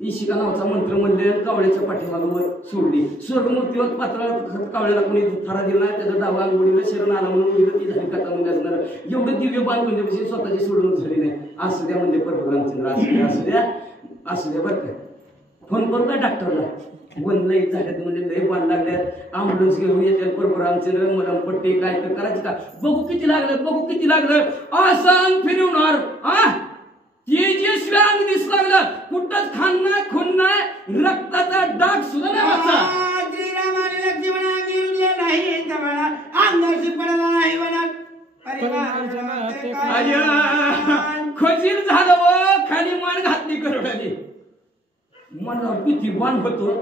इशिका नावाचा मंत्र म्हणले कावळ्याच्या पाठीमागवर सोडली. स्वर्गमूर्तीवर पात्राला कावळ्याला कोणी थारा दिला नाही त्याचा डावा अंगोडीला शरण आला म्हणून ती झाली कथा म्हणजे असणार. एवढं दिव्य बाण म्हणजे स्वतःची सोडून झाली नाही. असू द्या म्हणजे प्रभू रामचंद्र असू द्या बरं का. फोन करू का डॉक्टरला वन लई झाल्यात म्हणजे लई बाण लागल्यात अँब्युलन्स घेऊन येते प्रभू रामचंद्र मला पट्टी काय तर करायचं का बघू किती लागलं असं फिरवणार. तेजस्वी अंग दिस लागलं कुठंच खान नाही खून नाही रक्ताचा डाग सुद्धा नाही वाचा. श्रीरामाने लक्ष्मणा गिरले नाही अंगाशी पडला नाही म्हणा खजीर झालं व खाली मान घातली करोडाली. मनावर किती बाण होतो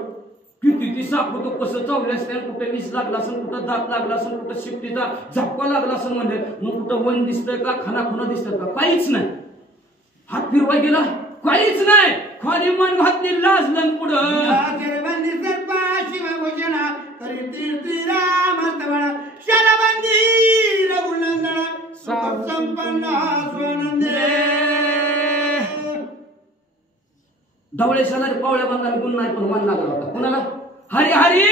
किती ती साप होतो कसं चावलं असतं कुठे विष लागला असेल कुठं दात लागला असेल कुठं शिफ्टीचा झपका लागला असेल म्हणजे मग कुठं वन दिसतंय का खाना दिसतंय का काहीच नाही. हात फिरवा गेला काहीच नाही. खाली मान घातली लाजलं पुढं ढवळे शेजारी पावळ्या बांधायला गुण नाही पण मान लागला होता. कोणाला हरी हरी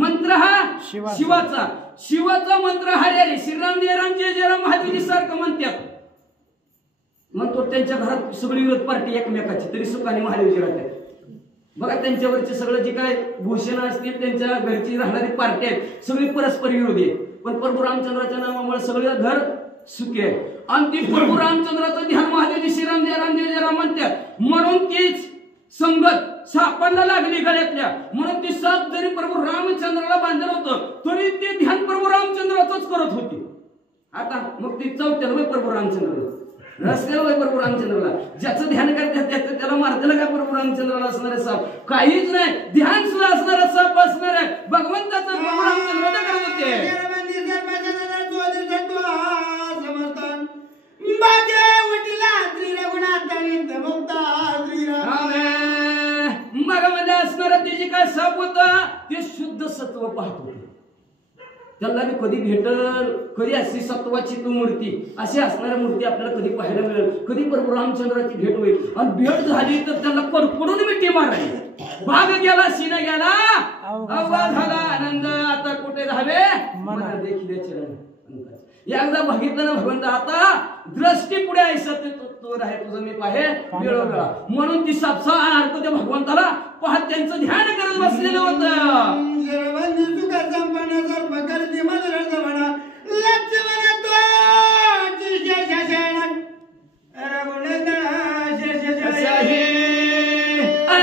मंत्र हा शिवाचा मंत्र हरी हरी श्रीराम जय राम जय जय राम महादेवजी सारखं म्हणतात. म्हणतो त्यांच्या घरात सगळी विरोध पार्टी एकमेकाची तरी सुखाने महादेवजी राहतात. बघा त्यांच्यावरचे सगळं जे काय भूषण असतील त्यांच्या घरची राहणारी पार्टी आहेत सगळी परस्पर विरोधी आहे पण प्रभू रामचंद्राच्या नावामुळे सगळं घर सुखी आहे. आणि ती प्रभू रामचंद्राचं ध्यान महादेवजी श्रीरामदेव राम म्हणतात म्हणून तीच संगत सापांना लागली गळ्यातल्या म्हणून ती साप जरी प्रभू रामचंद्राला बांधलं होतं तरी ते ध्यान प्रभू रामचंद्राचंच करत होती. आता मग ती चौथ्याला वय प्रभू रामचंद्राला रस्त्याला वय प्रभू रामचंद्राला ज्याचं ध्यान करतात त्याला मारतेला काय प्रभू रामचंद्राला असणारे साप काहीच नाही. ध्यान सुद्धा असणारा साप असणार आहे भगवंताचं प्रभू रामचंद्राला करत होते. मगामध्ये असणारा ते जे काय साप होता ते शुद्ध सत्व पाहत होते. त्याला कधी भेटल कधी अशी सत्वाची तू मूर्ती अशी असणाऱ्या मूर्ती आपल्याला कधी पाहायला मिळेल कधी प्रभू रामचंद्राची भेट होईल आणि भेट झाली तर त्याला कडकडून मिठी मारायची. भाग गेला सीना गेला अवघा झाला आनंद आता कुठे राहावे मला देखील चरण एकदा बघितलं ना भगवंत आता दृष्टी पुढे आहे तो आहे तुझं मी पाहे वेळोवेळा म्हणून ती सापसा अर्थ त्या भगवंताला पाहत त्यांचं ध्यान करत बसलेलं होतं.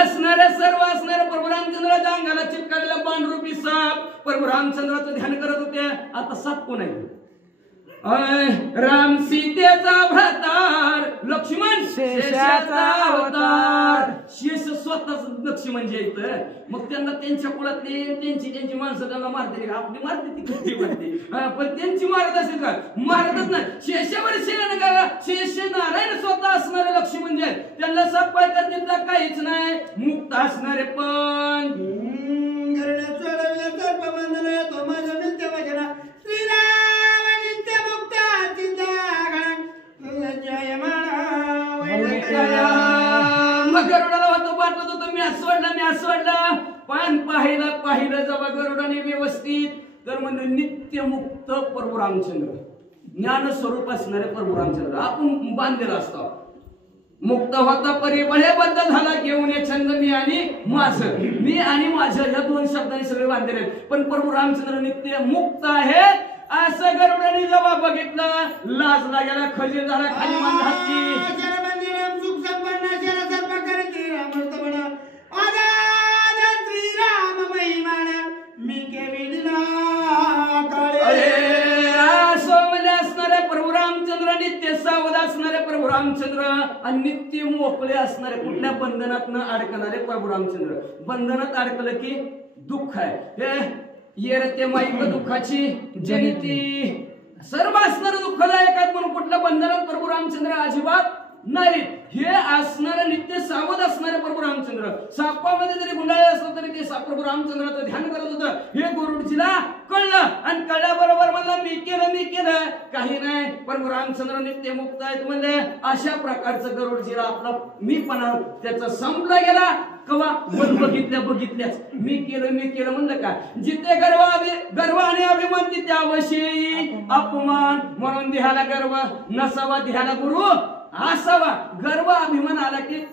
असणाऱ्या सर्व असणाऱ्या प्रभू रामचंद्राच्या अंगाला चिपकालेला पांढरूपी साप प्रभू रामचंद्राचं ध्यान करत होते. आता साप कोण आहे राम सीतेचा भ्रातार लक्ष्मण शेषाचा अवतार. शेष स्वतःच लक्ष्मण जे इथं मग त्यांना त्यांच्या कुळातली त्यांची माणसं त्यांना मारते आपली मारते ती कधी मारते पण त्यांची मारत असेल का मारतच नाही. शेषावर शेष नारायण स्वतः असणारे लक्ष्मण जे त्यांना साप काय करतील काहीच नाही मुक्त असणारे पण गरुडाला होतं वाटत होतं मी असं वाटलं पण पाहिलं जेव्हा गरुडाने व्यवस्थित तर म्हणजे नित्यमुक्त प्रभू रामचंद्र ज्ञान स्वरूप असणारे प्रभू रामचंद्र आपण बांधलेला असतो. मुक्त होता परिबळेबद्ध झाला घेऊन ये छंद मी आणि माझं या दोन शब्दांनी सगळे बांधलेले पण प्रभू रामचंद्र नित्य मुक्त आहेत असं गरुडाने जेव्हा बघितलं लाजला गेला खजीर झाला खाली मान घातली. प्रभू रामचंद्र नित्य सावध असणारे प्रभू रामचंद्र आणि नित्य मोकळे असणारे कुठल्या बंधनात न अडकणारे प्रभू रामचंद्र. बंधनात अडकलं की दुःख आहे हे येरते माईक दुःखाची जनिती सर्व असणारं दुःखदायक आहेत म्हणून कुठल्या बंधनात प्रभू रामचंद्र अजिबात नाही. हे असणारं नित्य सावध असणारे प्रभू रामचंद्र सापामध्ये जरी गुंडाळे असलं तरी ते प्रभू रामचंद्राचं ध्यान करत होतं. हे गुरुजीला कळलं आणि कळल्याबरोबर म्हणलं मी केलं काही नाही प्रभू रामचंद्र नित्य मुक्त आहेत म्हणजे अशा प्रकारचं गरुडजीला आपला मीपणा त्याचा संपला गेला. कवा बघितल्याच मी केलं म्हणलं का जिथे गर्व आणि अभिमान तिथे अवश्य अपमान म्हणून देहाला गर्व नसावा देहाला गुरु असावा. गर्व अभिमान आला की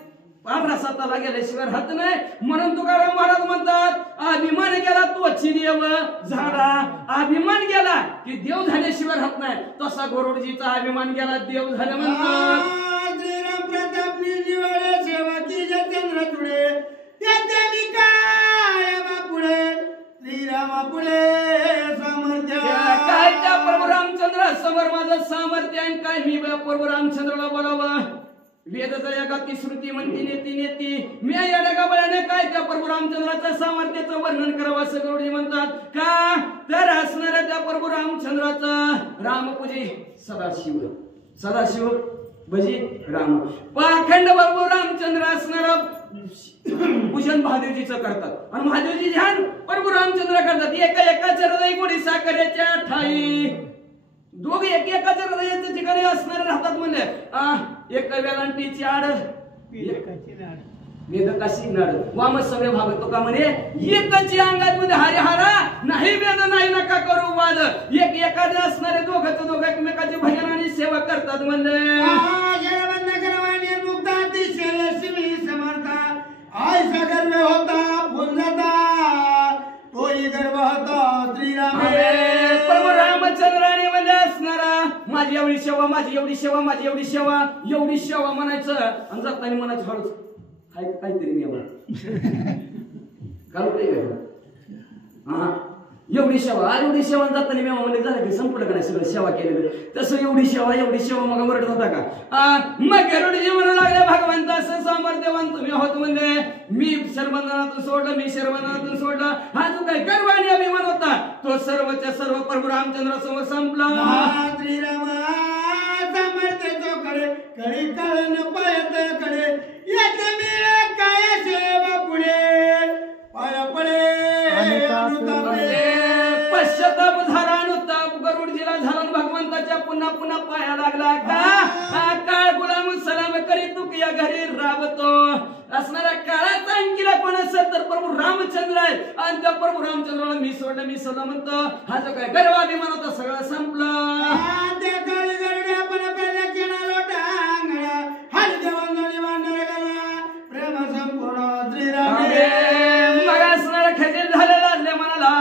रसाताला गेल्याशिवाय राहत नाही म्हणून तुकाराम महाराज म्हणतात अभिमान गेला त्वची देव झाला. अभिमान गेला की देव झाल्याशिवाय राहत नाही तसा गरुडजीचा अभिमान गेला देव झाला म्हणतात. श्रीराम प्रतापनी निवळे सेवा की जतेंद्र तुडे त्याच्या काय बापुडे श्रीरामा पुढे सामर्थ्य काय त्या प्रभू रामचंद्र समोर माझं सामर्थ्य आहे काय मी प्रभू रामचंद्राला बोलावं. वेदचा जगाती श्रुती म्हणते नेती मी या डगाबळ्याने काय त्या प्रभू रामचंद्राच्या सामर्थ्याचं वर्णन करावं असं गरुडी म्हणतात. का तर असणाऱ्या त्या प्रभू रामचंद्राचं रामपूजे सदाशिव भजी राम पाखंड प्रभू रामचंद्र असणारा पूजन महादेवजीचं करतात आणि महादेवजी ध्यान प्रभू रामचंद्र करतात. एकाच हृदय गोडी साखरेच्या ठाई दोघे एकाच्या हृदयाच्या ठिकाणी असणारे राहतात म्हणजे एका वेलांटीची आड वेदकाशी नाड वामसव्य भागतो का म्हणे एकाची अंगात मध्ये हरिहरा नाही वेद नाही नका करू वाद. एकाने असणारे दोघं एकमेकाची भजन आणि सेवा करतात म्हणजे आयसा गर्व होता फुल जाता तोही गर्व होता श्रीराम प्रभू रामचंद्राने म्हणजे असणारा माझ्या एवढी सेवा माझी एवढी सेवा, माझी एवढी सेवा, एवढी सेवा म्हणायचं आणि जाताना म्हणायचं हळूच हाय काहीतरी नियम हा एवढी सेवा एवढी सेवा जाताना मी म्हणजे झालं की संपलं का नाही सगळं सेवा केलेलं तसं एवढी सेवा मग वरडत होता का मग गरुडजी म्हणू लागले भगवंता असं सामर्थ्यवान तुम्ही आहोत म्हणजे मी शर्वंदनातून सोडलं मी शर्वंदनातून सोडलं हा जो काही गर्वाने अभिमान होता तो सर्वच्या सर्व प्रभू रामचंद्रासमोर संपला श्रीराम सामर्थ्य चोकडे कडे काळन पायत कडे येते मी काय सेवा पुढे पाया पडे पश्चाताप झाला अनुताप गरुडजीला झाला भगवंताच्या पुन्हा पुन्हा पाया लागला का काळ गुलाम सलाम करी तू या घरी राबतो असणाऱ्या काळाचा अंकीला कोण असेल तर प्रभू रामचंद्र आहे आणि त्या प्रभू रामचंद्राला मी सोडलं म्हणतो हा जो काय गर्वाभिमान होता सगळं संपलं त्या काळी गरुडे आपण प्रदक्षिणा लोटांगणा हर देवांगणी वांडर गणा प्रेम संपूर्ण श्रीराम मग असणारा खजील झालेला असल्या मनाला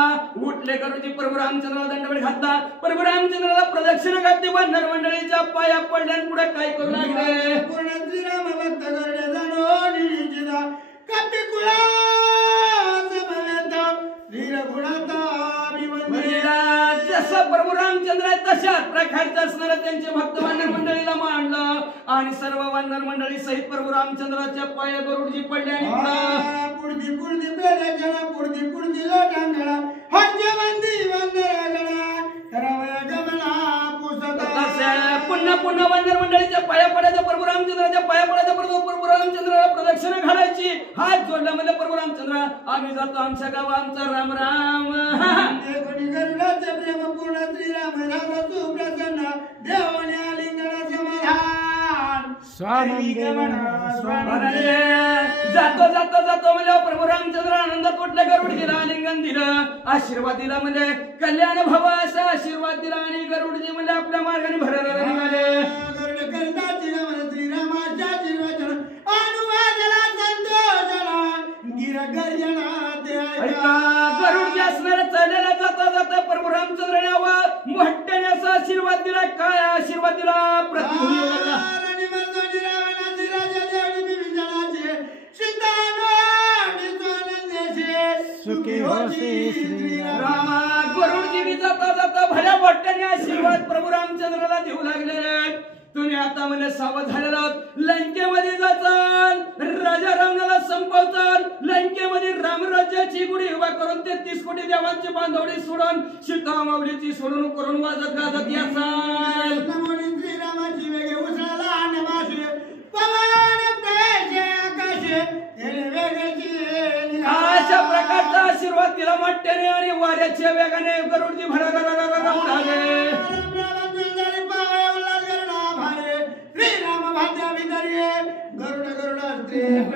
उठले गरुडजी प्रभू रामचंद्राला दंडवत घातला प्रभू रामचंद्राला प्रदक्षिणा घातली बंधर मंडळीच्या पाया पडल्यान पुढे काय करू लागले पूर्ण श्रीराम भक्त गरुडे जाणो निजिदा कपी कुळा समवेत वीर गुणाता जसं प्रभू रामचंद्र आहे तशाच प्रकारचं असणारं त्यांचे भक्त वानर मंडळीला मांडलं आणि सर्व वानर मंडळी सहित प्रभू रामचंद्राच्या पाया गरुडजी पडले आणि पुढदी पुढदी प्रदक्षिणा पुढदी पुढदी लोटांगणा हंजवंदी वंदरगणा करावया गमना पुन्हा पुन्हा वानर मंडळीच्या पाया पडायचं प्रभू रामचंद्राच्या पाया पडायचं प्रभू रामचंद्राला प्रदक्षिणा घालायची हात जोडला म्हणजे प्रभू रामचंद्र आम्ही जातो आमच्या गावा आमचा राम राम गरुडाचे प्रेम पूर्ण श्रीराम राम सुप्रसन्न देवाने आलिंगना समाधान स्वानंद जातो जातो जातो म्हणजे प्रभू रामचंद्र आनंदात उठले गरुडजीला आलिंगन दिलं आशीर्वाद दिला म्हणजे कल्याण भव असा आशीर्वाद दिला आणि गरुडजी म्हणजे आपल्या मार्गाने भरायला निघाले गरुड करता श्रीरामाच्या निर्वचन अनुवादला संतोषला गिर गर्जना गरुडजी असणारे चाललेला जाता जाता प्रभू रामचंद्राने मोठ्याने असा आशीर्वाद दिला काय आशीर्वाद दिला प्रतिभूमी सुखी होसी श्रीराम गरुडजी जाता जाता भल्या मोठ्याने आशीर्वाद प्रभू रामचंद्राला देऊ लागले तुम्ही आता म्हणजे सावध झालेला लंकेमध्ये जाचाल राजा रावणाला संपवचाल लंकेमध्ये रामराज्याची गुढी उभा करून 33 कोटी देवांची बांधवडी सोडून सीता माऊलीची सोडून करून वाजत गाजत याचाल श्रीरामाची वेगे उसळला आनमाशे पवन प्रवेशे आकाशे अशा प्रकारचा आशीर्वाद दिला मोठ्याने आणि वाऱ्याच्या वेगाने गरुडजी भराभरा उडाले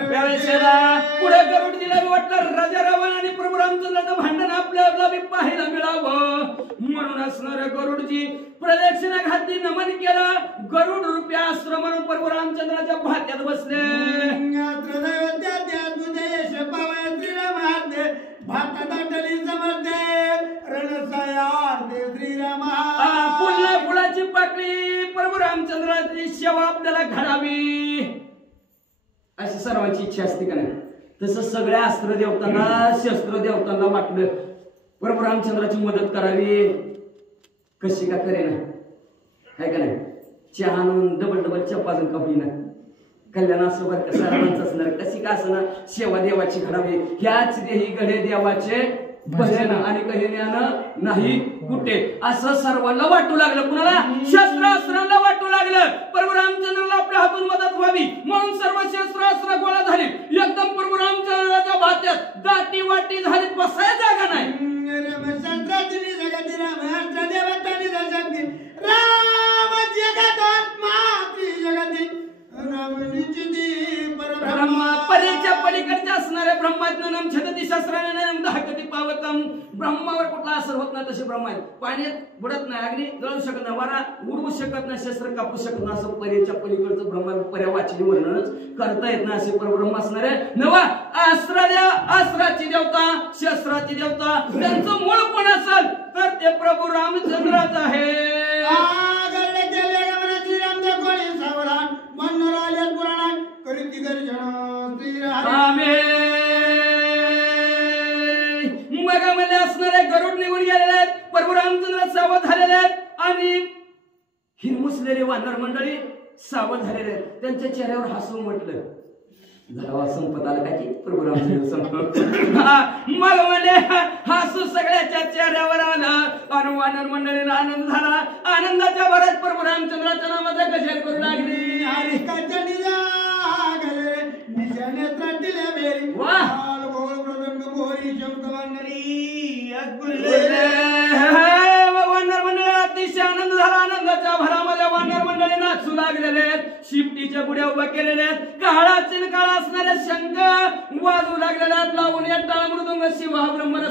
पुढे गरुडजीला वाटलं राजा रावण आणि प्रभू रामचंद्राचं भांडण आपल्याला पाहायला मिळावं म्हणून असणारे गरुडजी प्रदक्षिणा घातली नमन केलं गरुड रुपया अस्त्र म्हणून प्रभू रामचंद्राच्या भात्यात बसले पुन्हा फुलाची पाकळी प्रभू रामचंद्राची सेवा आपल्याला घडावी अशी सर्वांची इच्छा असते का नाही तसं सगळ्या अस्त्र देवतांना शस्त्र देवतांना वाटलं प्रभू रामचंद्राची मदत करावी कशी का करेना काय का नाही चहा आणून डबल चपाजून का होईना कल्याण असं बरं का सर्वांचं असणार कशी का असणार सेवा देवाची घडावी ह्याच देही गडे देवाचे भजन आणि कहे ज्ञान नाही कुठे असं सर्वांना वाटू लागलं कुणाला शस्त्रास्त्रांना वाटू लागलं प्रभू रामचंद्राला आपल्या हातून मदत व्हावी म्हणून सर्व शस्त्रास्त्र गोळा झाली एकदम प्रभू रामचंद्राच्या भात्यात दाटी वाटी झाली बसायला जागा नाही परीच्या पलीकडच्या असणाऱ्या ब्रह्माज्ञानम छदती शास्त्राने दहाकटी पावतम ब्रह्मावर कुठला असर होत नाही तसे ब्रह्मा पाण्यात बुडत नाही अग्नी जळू शकत नाही वारा उडवू शकत नाही शस्त्र कापू शकत नाही असं परीच्या पलीकडचं ब्रह्मा पर्या वाचली वर्णनच करता येत नाही असे परब्रह्म असणारे नवा अस्त्राची देवता शस्त्राची देवता त्यांचं मूळ कोण असेल तर ते प्रभू रामचंद्रच आहे वानर मंडळी सावध झालेले आहेत. त्यांच्या चेहऱ्यावर हसून म्हटलं झाला संपत आलं काय की प्रभू रामचंद्र संपत. मग म्हणे हसू सगळ्याच्या चेहऱ्यावर आलं आणि वानर मंडळीला आनंद झाला. आनंदाच्या भरात प्रभू रामचंद्राच्या नामाचा गजर करू लागली. हरिकाच्या निजागले निशाने त्राटिल्या बेरी वाह गोळ प्रदंग मोरी शंकवांगरी वानर मंडळी अतिशय आनंद झाला. आनंदाच्या भरामध्ये वानर मंडळी नाचू लागलेले आहेत. शिफ्टीच्या गुड्या उभ्या केलेल्या आहेत. काळा चिनकाळा असणाऱ्या शंख वाजू लागलेल्या आहेत. लावून या टाळ मृदुंग शिवा ब्रह्मन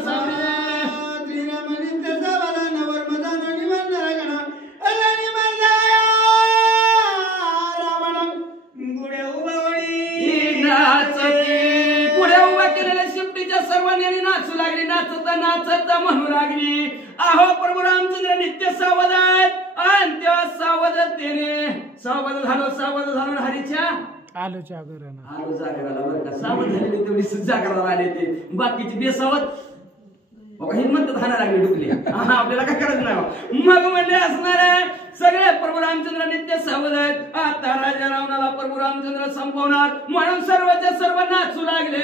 सर्वांनी नाचू लागली. नाचता नाचता म्हणू लागली अहो प्रभू रामचंद्र नित्य सावध आहेत. आणि तेव्हा सावध झालो हरीच्या आलो जागरण आलो जागराला. बरं का सावध झालेली तेवढी जागराला आले ते बाकीची बेसावध हे म्हणतात हाना लागली डुकली. आपल्याला काय करायचं नाही. मग म्हणले असणार आहे सगळे प्रभू रामचंद्र नित्य सावध आहेत. आता राजा रावणाला प्रभू रामचंद्र संपवणार म्हणून सर्वच्या सर्व नाचू लागले.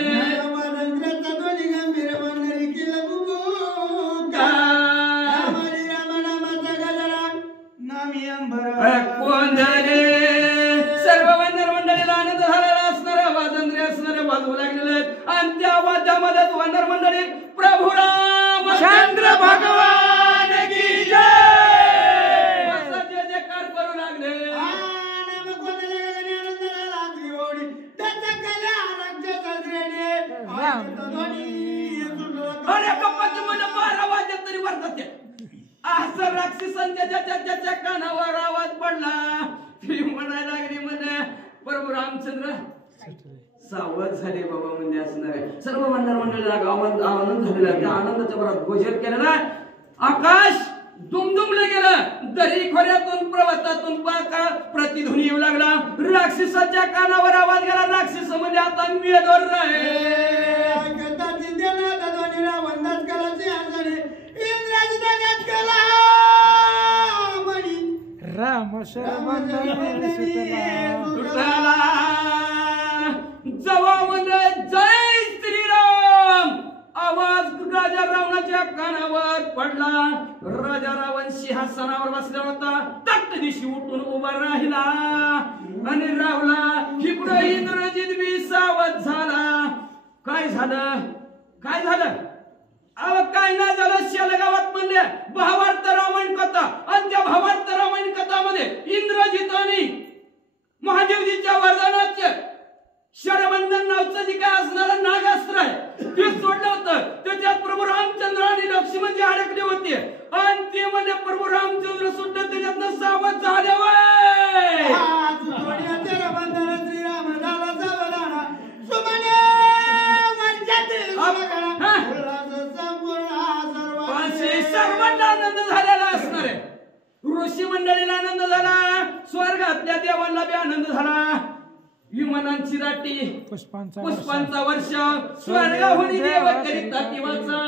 सर्व वानर मंडळीला आनंद झालेला असणाऱ्या वाजंत्र्य असणारे वाजवू लागलेले आहेत. आणि त्या वाद्यामध्ये वानर मंडळी प्रभू रामचंद्र भगवान की जय असा जय जयकार करू लागले. अरे गप्पाची म्हणजे 12 वाजत तरी वाजतात ते. असं राक्षसांच्या ज्याच्या कानावर आवाज पडला ती म्हणायला लागली म्हणे प्रभू रामचंद्र सावध झाले बाबा म्हणजे असणार आहे. सर्व वानर मंडळीला आनंद झालेला आहे. त्या आनंदाच्या भरात गोजर केलेला आकाश दुमदुमले गेलं. दरी खोऱ्यातून पर्वतातून प्रतिध्वनी येऊ लागला. राक्षसाच्या कानावर आवाज गेला. राक्षस म्हणजे आता मेदवर राम जवा म्हणजे जय श्रीराम आवाज राजा रावणाच्या कानावर पडला. राजा रावण सिंहासनावर बसला होता. तट दिशी उठून उभा राहिला आणि रावला इकडे इंद्रजित बी सावध झाला. काय झालं अव काय नाही झालं. शेलगावात म्हणले भावार्थ रामायण कथा आणि त्या भावार्थ रामायण कथामध्ये इंद्रजित आणि महादेवजीच्या वरदानाचे शरबंधन नावचं जे काय असणारं नागास्त्र आहे ते सोडलं होतं. त्याच्यात प्रभू रामचंद्र आणि लक्ष्मणजी अडकले होते आणि ते म्हणजे प्रभू रामचंद्र सुद्धा त्याच्यातनं सावध झाले. सर्वांना आनंद झालेला असणार आहे. ऋषी मंडळीला आनंद झाला. स्वर्गातल्या देवांना बी आनंद झाला. विमानांची राटी पुष्पांचा वर्ष स्वर्गाहून देव करीत वाचा